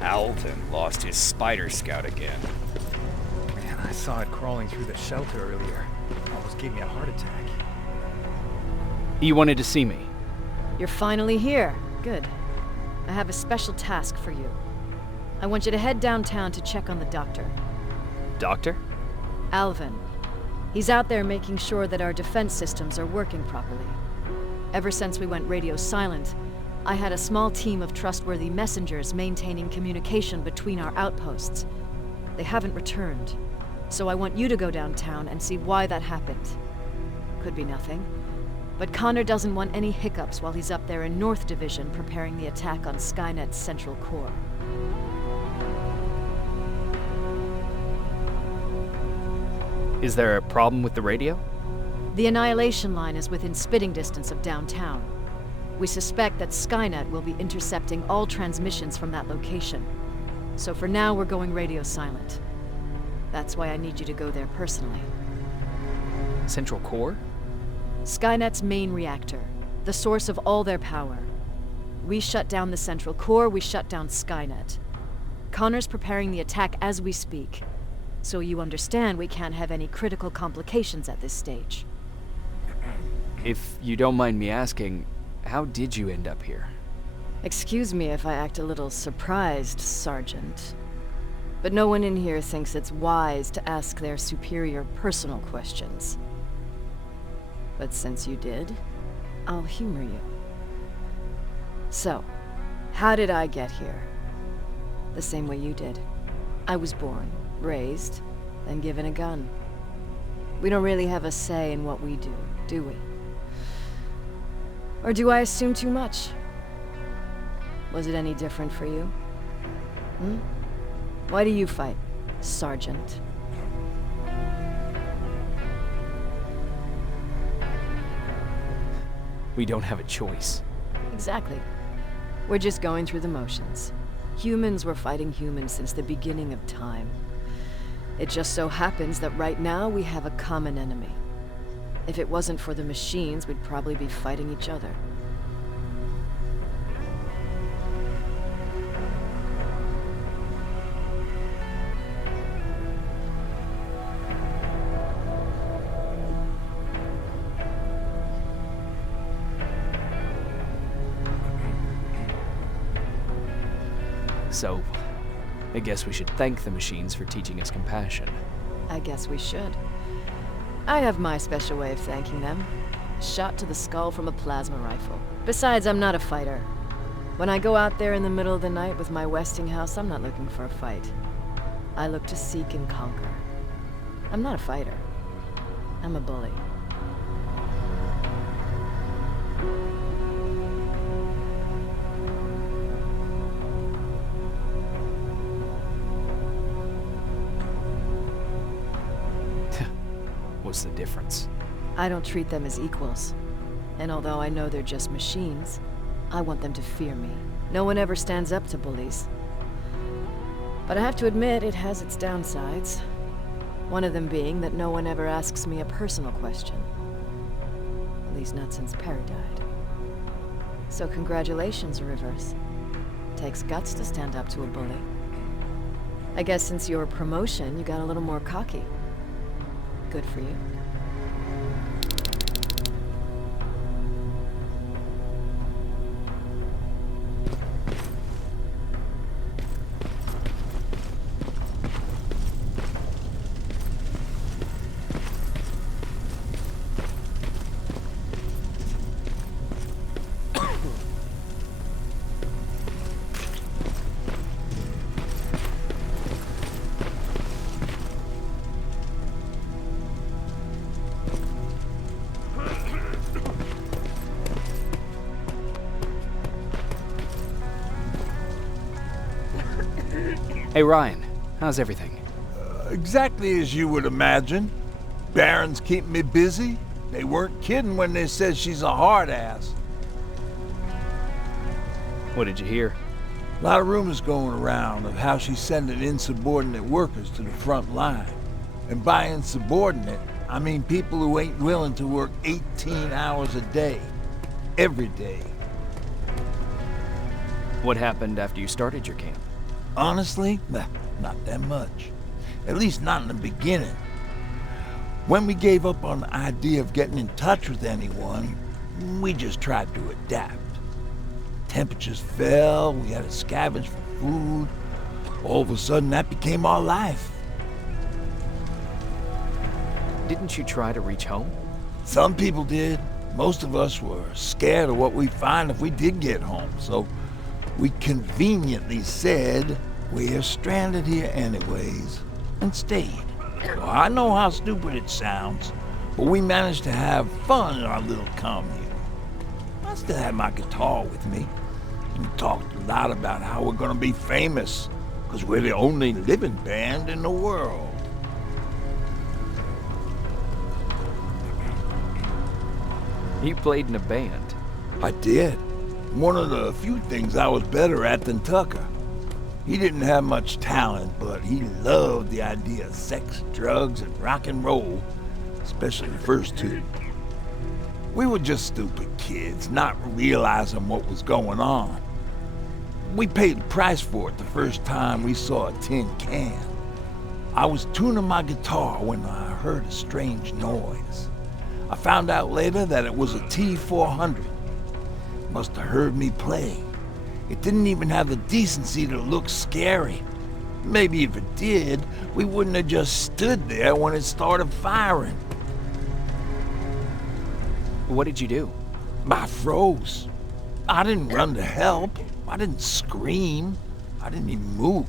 Alvin lost his spider scout again. Man, I saw it crawling through the shelter earlier. Almost gave me a heart attack. You wanted to see me? You're finally here. Good. I have a special task for you. I want you to head downtown to check on the doctor. Doctor? Alvin. He's out there making sure that our defense systems are working properly. Ever since we went radio silent, I had a small team of trustworthy messengers maintaining communication between our outposts. They haven't returned, so I want you to go downtown and see why that happened. Could be nothing, but Connor doesn't want any hiccups while he's up there in North Division preparing the attack on Skynet's central core. Is there a problem with the radio? The Annihilation Line is within spitting distance of downtown. We suspect that Skynet will be intercepting all transmissions from that location. So for now, we're going radio silent. That's why I need you to go there personally. Central core? Skynet's main reactor, the source of all their power. We shut down the central core, we shut down Skynet. Connor's preparing the attack as we speak. So you understand we can't have any critical complications at this stage. If you don't mind me asking, how did you end up here? Excuse me if I act a little surprised, Sergeant. But no one in here thinks it's wise to ask their superior personal questions. But since you did, I'll humor you. So, how did I get here? The same way you did. I was born, raised, and given a gun. We don't really have a say in what we do we? Or do I assume too much? Was it any different for you? Why do you fight, Sergeant? We don't have a choice. Exactly. We're just going through the motions. Humans were fighting humans since the beginning of time. It just so happens that right now we have a common enemy. If it wasn't for the machines, we'd probably be fighting each other. So, I guess we should thank the machines for teaching us compassion. I guess we should. I have my special way of thanking them. A shot to the skull from a plasma rifle. Besides, I'm not a fighter. When I go out there in the middle of the night with my Westinghouse, I'm not looking for a fight. I look to seek and conquer. I'm not a fighter. I'm a bully. What's the difference? I don't treat them as equals. And although I know they're just machines, I want them to fear me. No one ever stands up to bullies. But I have to admit, it has its downsides. One of them being that no one ever asks me a personal question. At least not since Perry died. So congratulations, Rivers. Takes guts to stand up to a bully. I guess since your promotion, you got a little more cocky. Good for you. Hey Ryan, how's everything? Exactly as you would imagine. Baron's keeping me busy. They weren't kidding when they said she's a hard ass. What did you hear? A lot of rumors going around of how she's sending insubordinate workers to the front line. And by insubordinate, I mean people who ain't willing to work 18 hours a day. Every day. What happened after you started your camp? Honestly, not that much. At least not in the beginning. When we gave up on the idea of getting in touch with anyone, we just tried to adapt. Temperatures fell, we had to scavenge for food. All of a sudden, that became our life. Didn't you try to reach home? Some people did. Most of us were scared of what we'd find if we did get home, so we conveniently said, we're stranded here anyways, and stayed. Well, I know how stupid it sounds, but we managed to have fun in our little commune. I still had my guitar with me. We talked a lot about how we're gonna be famous, because we're the only living band in the world. You played in a band. I did. One of the few things I was better at than Tucker. He didn't have much talent, but he loved the idea of sex, drugs, and rock and roll, especially the first two. We were just stupid kids, not realizing what was going on. We paid the price for it the first time we saw a tin can. I was tuning my guitar when I heard a strange noise. I found out later that it was a T400. Must have heard me play. It didn't even have the decency to look scary. Maybe if it did, we wouldn't have just stood there when it started firing. What did you do? I froze. I didn't run to help. I didn't scream. I didn't even move.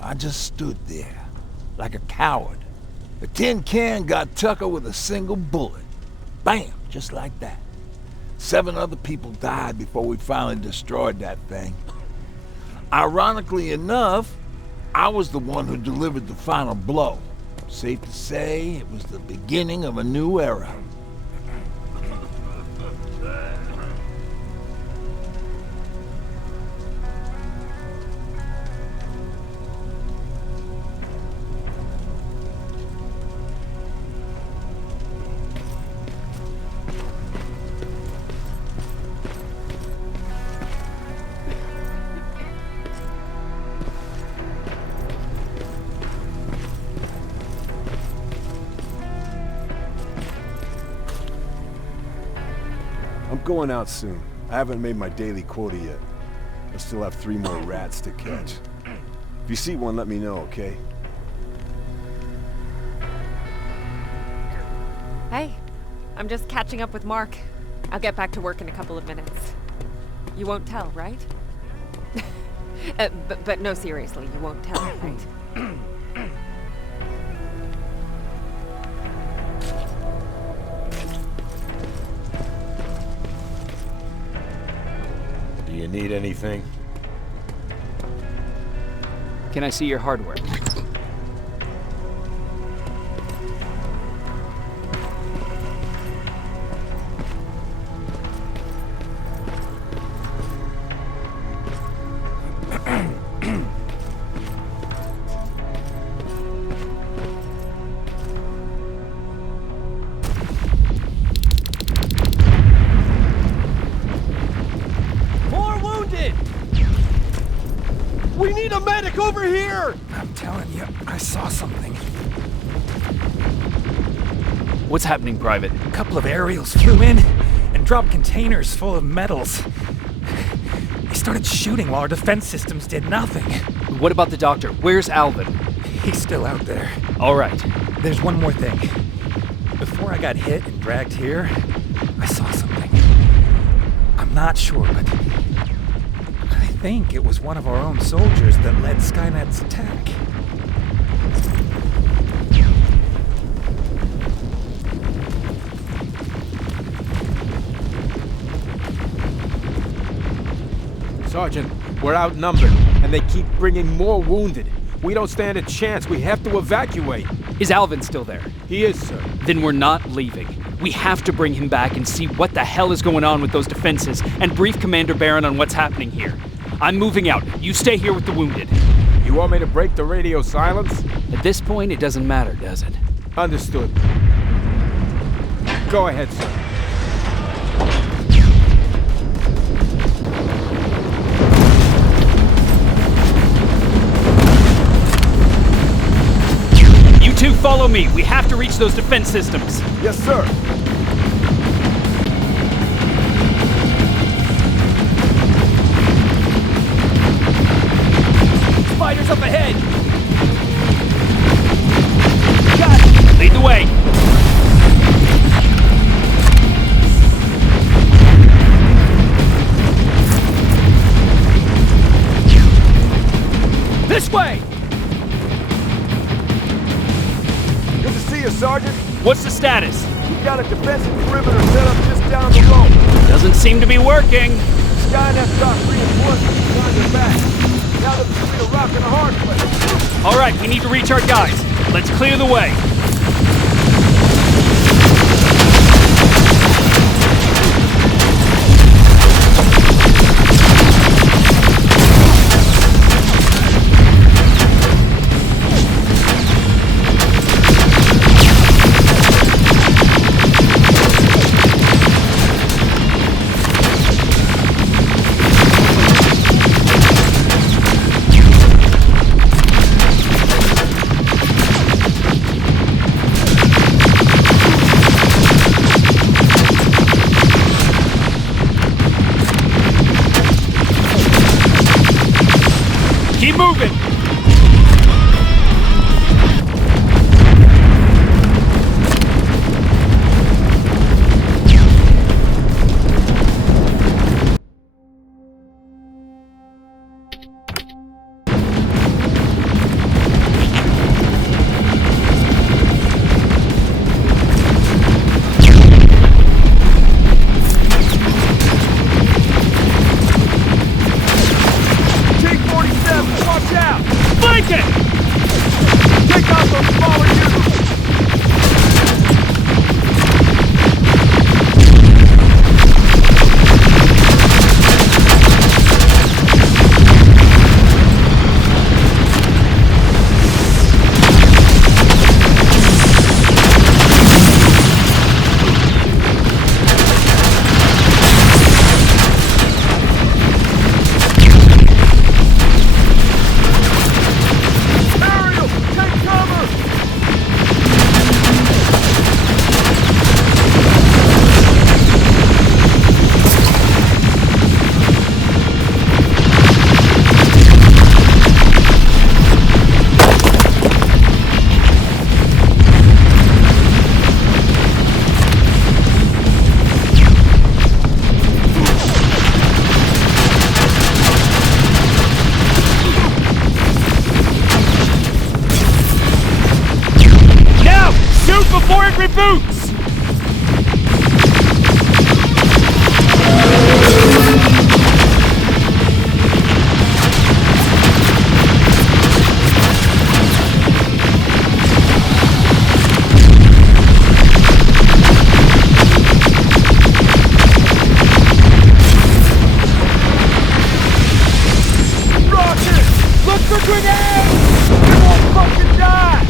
I just stood there, like a coward. The tin can got Tucker with a single bullet. Bam! Just like that. 7 other people died before we finally destroyed that thing. Ironically enough, I was the one who delivered the final blow. Safe to say, it was the beginning of a new era. I'm going out soon. I haven't made my daily quota yet. I still have 3 more rats to catch. If you see one, let me know, okay? Hey, I'm just catching up with Mark. I'll get back to work in a couple of minutes. You won't tell, right? But no, seriously, you won't tell, right? Do you need anything? Can I see your hardware? We need a medic over here! I'm telling you, I saw something. What's happening, Private? A couple of aerials flew in and dropped containers full of metals. They started shooting while our defense systems did nothing. What about the doctor? Where's Alvin? He's still out there. All right. There's one more thing. Before I got hit and dragged here, I saw something. I'm not sure, but I think it was one of our own soldiers that led Skynet's attack. Sergeant, we're outnumbered, and they keep bringing more wounded. We don't stand a chance. We have to evacuate. Is Alvin still there? He is, sir. Then we're not leaving. We have to bring him back and see what the hell is going on with those defenses and brief Commander Barron on what's happening here. I'm moving out. You stay here with the wounded. You want me to break the radio silence? At this point, it doesn't matter, does it? Understood. Go ahead, sir. You two follow me. We have to reach those defense systems. Yes, sir. Spiders up ahead! Got it! Lead the way! This way! Good to see you, Sergeant. What's the status? We've got a defensive perimeter set up just down the road. Doesn't seem to be working. Skynet got reinforcements behind their back. Now they're between a rock and a hard place. All right, we need to reach our guys. Let's clear the way. moving! T47, watch out! Flank it! Take out those smaller units! Ariel, take cover! Now! Shoot before it reboots! Rocket! Look for grenades! You won't fucking die!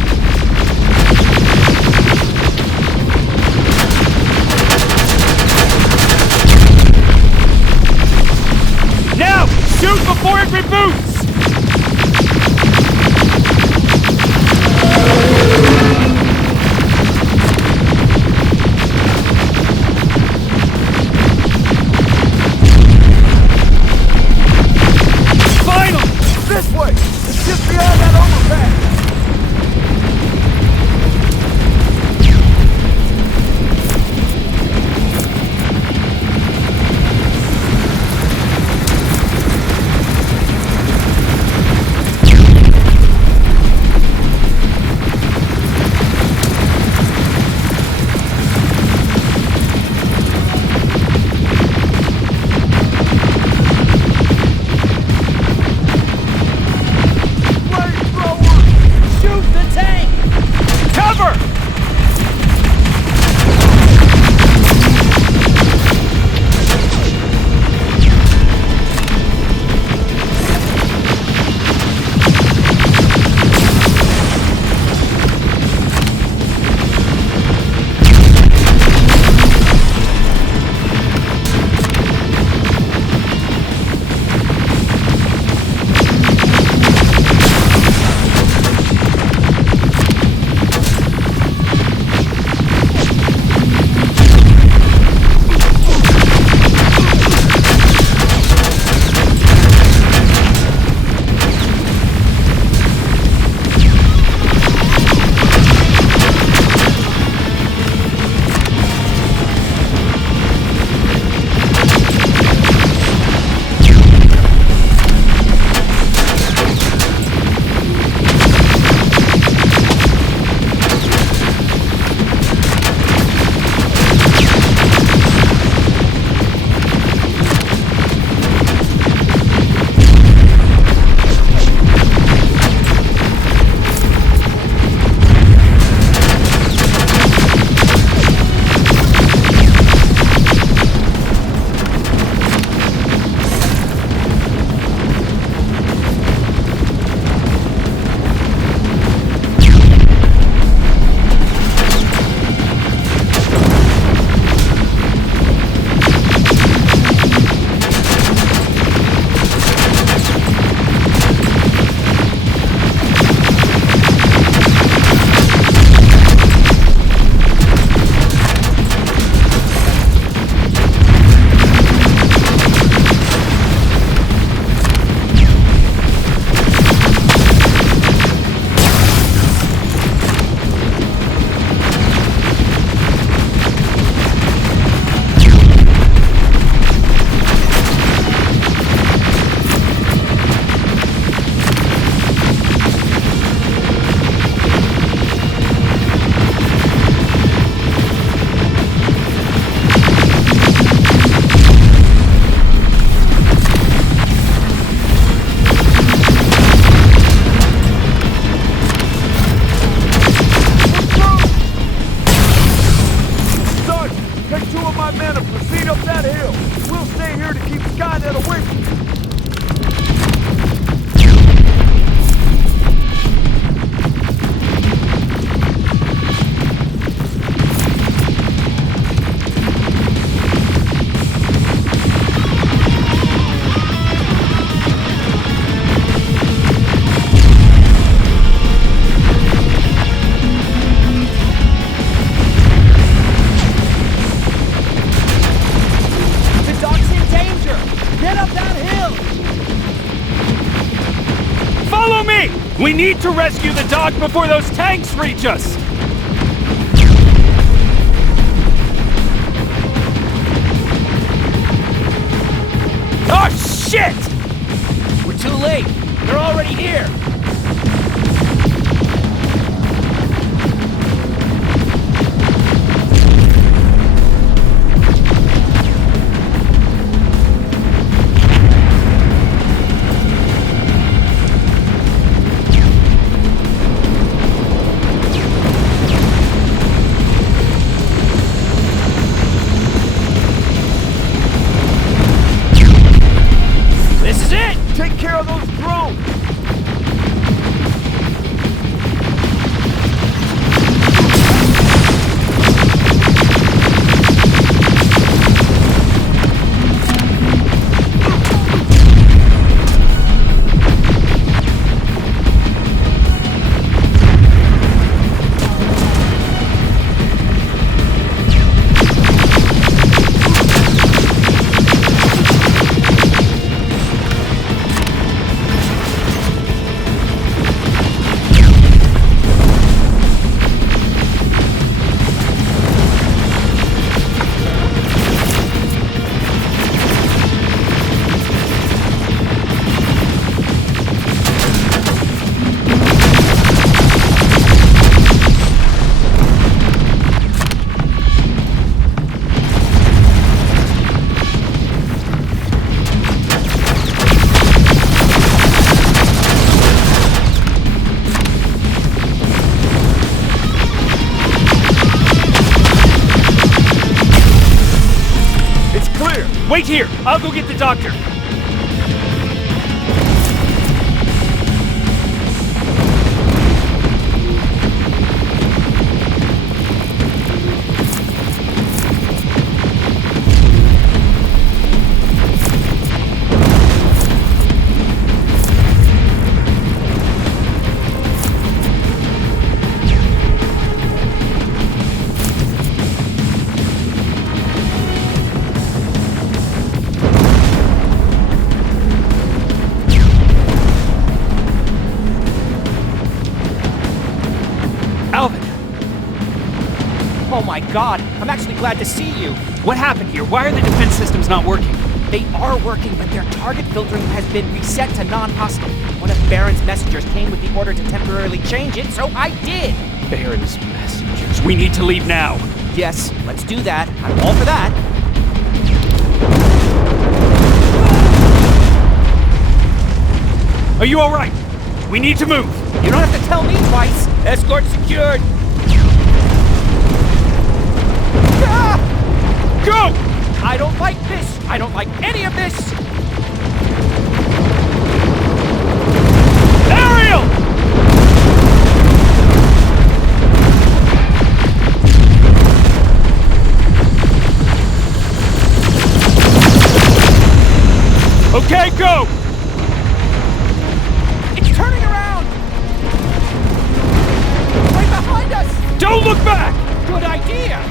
We need to rescue the dock before those tanks reach us! Oh, shit! We're too late. They're already here. Take care of those drones! Wait here! I'll go get the doctor! Oh my god, I'm actually glad to see you. What happened here? Why are the defense systems not working? They are working, but their target filtering has been reset to non-hostile. One of Baron's messengers came with the order to temporarily change it, so I did. Baron's messengers. We need to leave now. Yes, let's do that. I'm all for that. Are you alright? We need to move. You don't have to tell me twice. Escort secured. Ah! Go! I don't like this. I don't like any of this. Ariel! Okay, go! It's turning around! Right behind us! Don't look back! Good idea!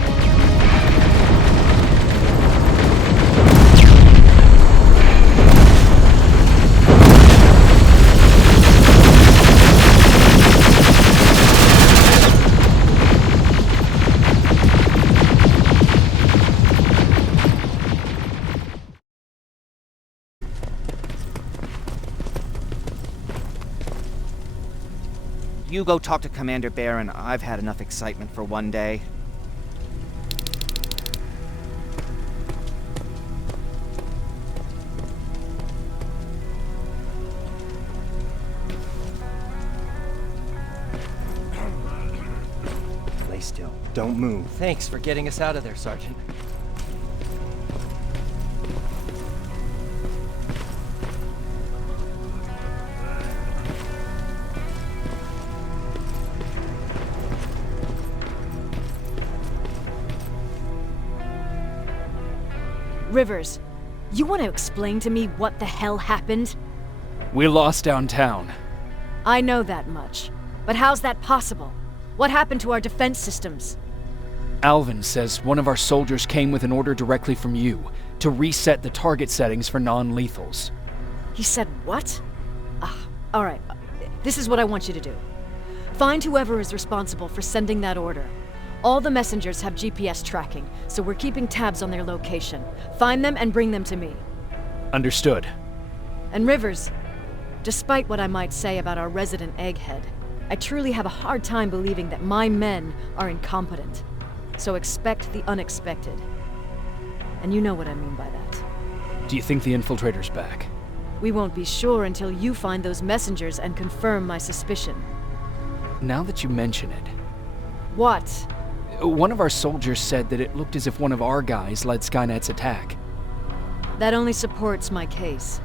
You go talk to Commander Baron. I've had enough excitement for one day. Lay still. Don't move. Thanks for getting us out of there, Sergeant. Rivers, you want to explain to me what the hell happened? We lost downtown. I know that much. But how's that possible? What happened to our defense systems? Alvin says one of our soldiers came with an order directly from you to reset the target settings for non-lethals. He said what? Alright. This is what I want you to do. Find whoever is responsible for sending that order. All the messengers have GPS tracking, so we're keeping tabs on their location. Find them and bring them to me. Understood. And Rivers, despite what I might say about our resident egghead, I truly have a hard time believing that my men are incompetent. So expect the unexpected. And you know what I mean by that. Do you think the infiltrator's back? We won't be sure until you find those messengers and confirm my suspicion. Now that you mention it... What? One of our soldiers said that it looked as if one of our guys led Skynet's attack. That only supports my case.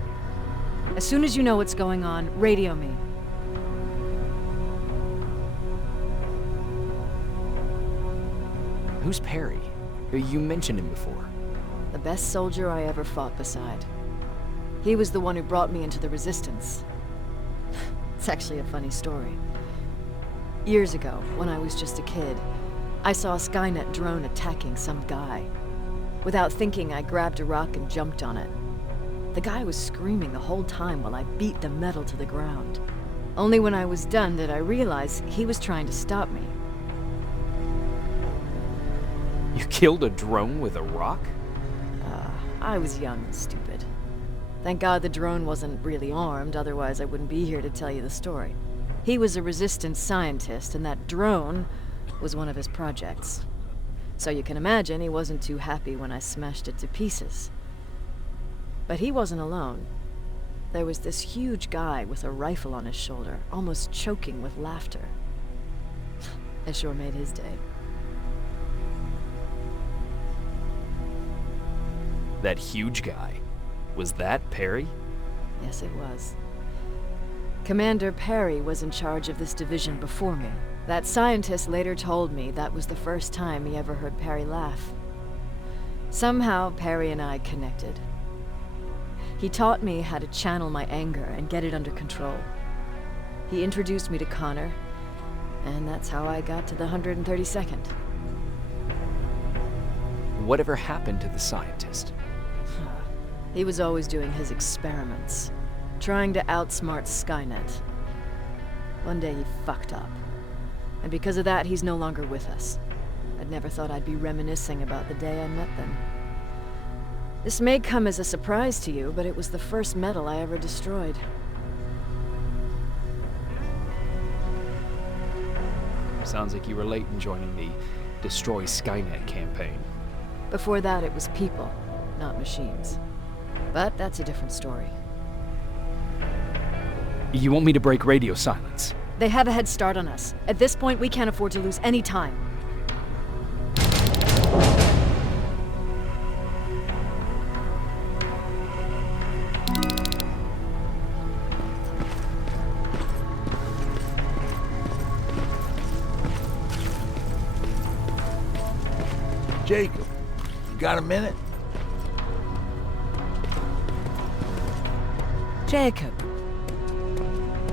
As soon as you know what's going on, radio me. Who's Perry? You mentioned him before. The best soldier I ever fought beside. He was the one who brought me into the Resistance. It's actually a funny story. Years ago, when I was just a kid, I saw a Skynet drone attacking some guy. Without thinking, I grabbed a rock and jumped on it. The guy was screaming the whole time while I beat the metal to the ground. Only when I was done did I realize he was trying to stop me. You killed a drone with a rock? I was young and stupid. Thank God the drone wasn't really armed, otherwise I wouldn't be here to tell you the story. He was a Resistance scientist, and that drone was one of his projects. So you can imagine he wasn't too happy when I smashed it to pieces. But he wasn't alone. There was this huge guy with a rifle on his shoulder, almost choking with laughter. It sure made his day. That huge guy. Was that Perry? Yes, it was. Commander Perry was in charge of this division before me. That scientist later told me that was the first time he ever heard Perry laugh. Somehow, Perry and I connected. He taught me how to channel my anger and get it under control. He introduced me to Connor, and that's how I got to the 132nd. Whatever happened to the scientist? He was always doing his experiments, trying to outsmart Skynet. One day he fucked up, and because of that, he's no longer with us. I'd never thought I'd be reminiscing about the day I met them. This may come as a surprise to you, but it was the first metal I ever destroyed. Sounds like you were late in joining the Destroy Skynet campaign. Before that, it was people, not machines. But that's a different story. You want me to break radio silence? They have a head start on us. At this point, we can't afford to lose any time. Jacob, you got a minute? Jacob.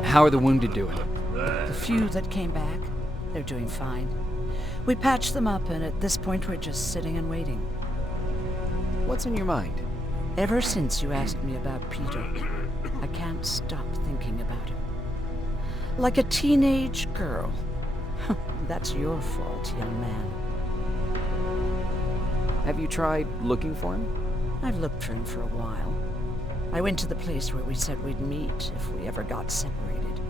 How are the wounded doing? The few that came back, they're doing fine. We patched them up, and at this point we're just sitting and waiting. What's on your mind? Ever since you asked me about Peter, I can't stop thinking about him. Like a teenage girl. That's your fault, young man. Have you tried looking for him? I've looked for him for a while. I went to the place where we said we'd meet if we ever got separated.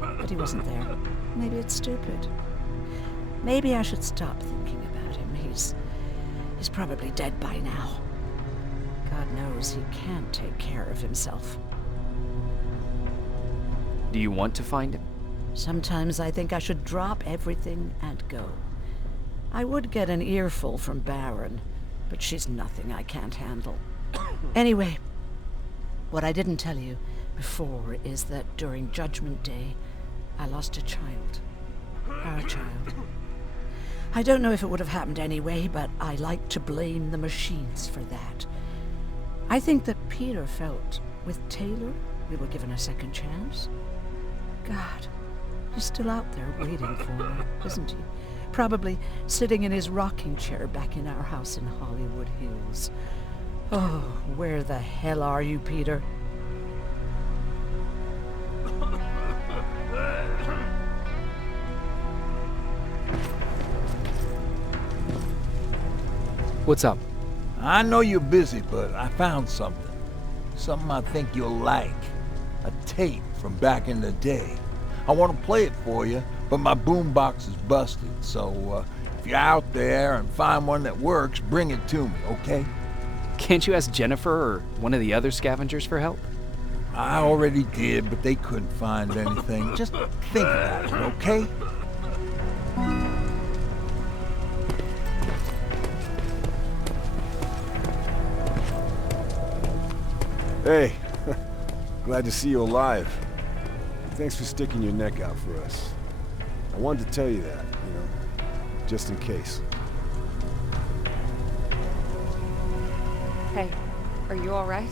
But he wasn't there. Maybe it's stupid. Maybe I should stop thinking about him. He's probably dead by now. God knows he can't take care of himself. Do you want to find him? Sometimes I think I should drop everything and go. I would get an earful from Baron, but she's nothing I can't handle. Anyway, what I didn't tell you before is that during Judgment Day, I lost a child. Our child. I don't know if it would have happened anyway, but I like to blame the machines for that. I think that Peter felt with Taylor we were given a second chance. God, he's still out there waiting for me, isn't he? Probably sitting in his rocking chair back in our house in Hollywood Hills. Oh, where the hell are you, Peter? What's up? I know you're busy, but I found something. Something I think you'll like. A tape from back in the day. I want to play it for you, but my boombox is busted, so if you're out there and find one that works, bring it to me, okay? Can't you ask Jennifer or one of the other scavengers for help? I already did, but they couldn't find anything. Just think about it, okay? Hey, glad to see you alive. Thanks for sticking your neck out for us. I wanted to tell you that, you know, just in case. Hey, are you all right?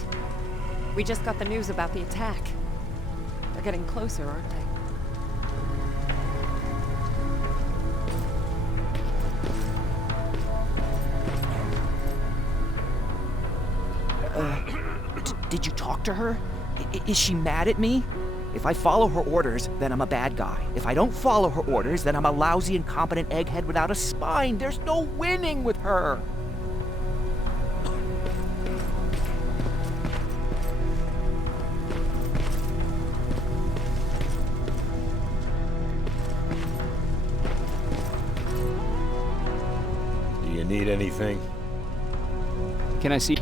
We just got the news about the attack. They're getting closer, aren't they? Did you talk to her? Is she mad at me? If I follow her orders, then I'm a bad guy. If I don't follow her orders, then I'm a lousy, incompetent egghead without a spine. There's no winning with her. Do you need anything? Can I see?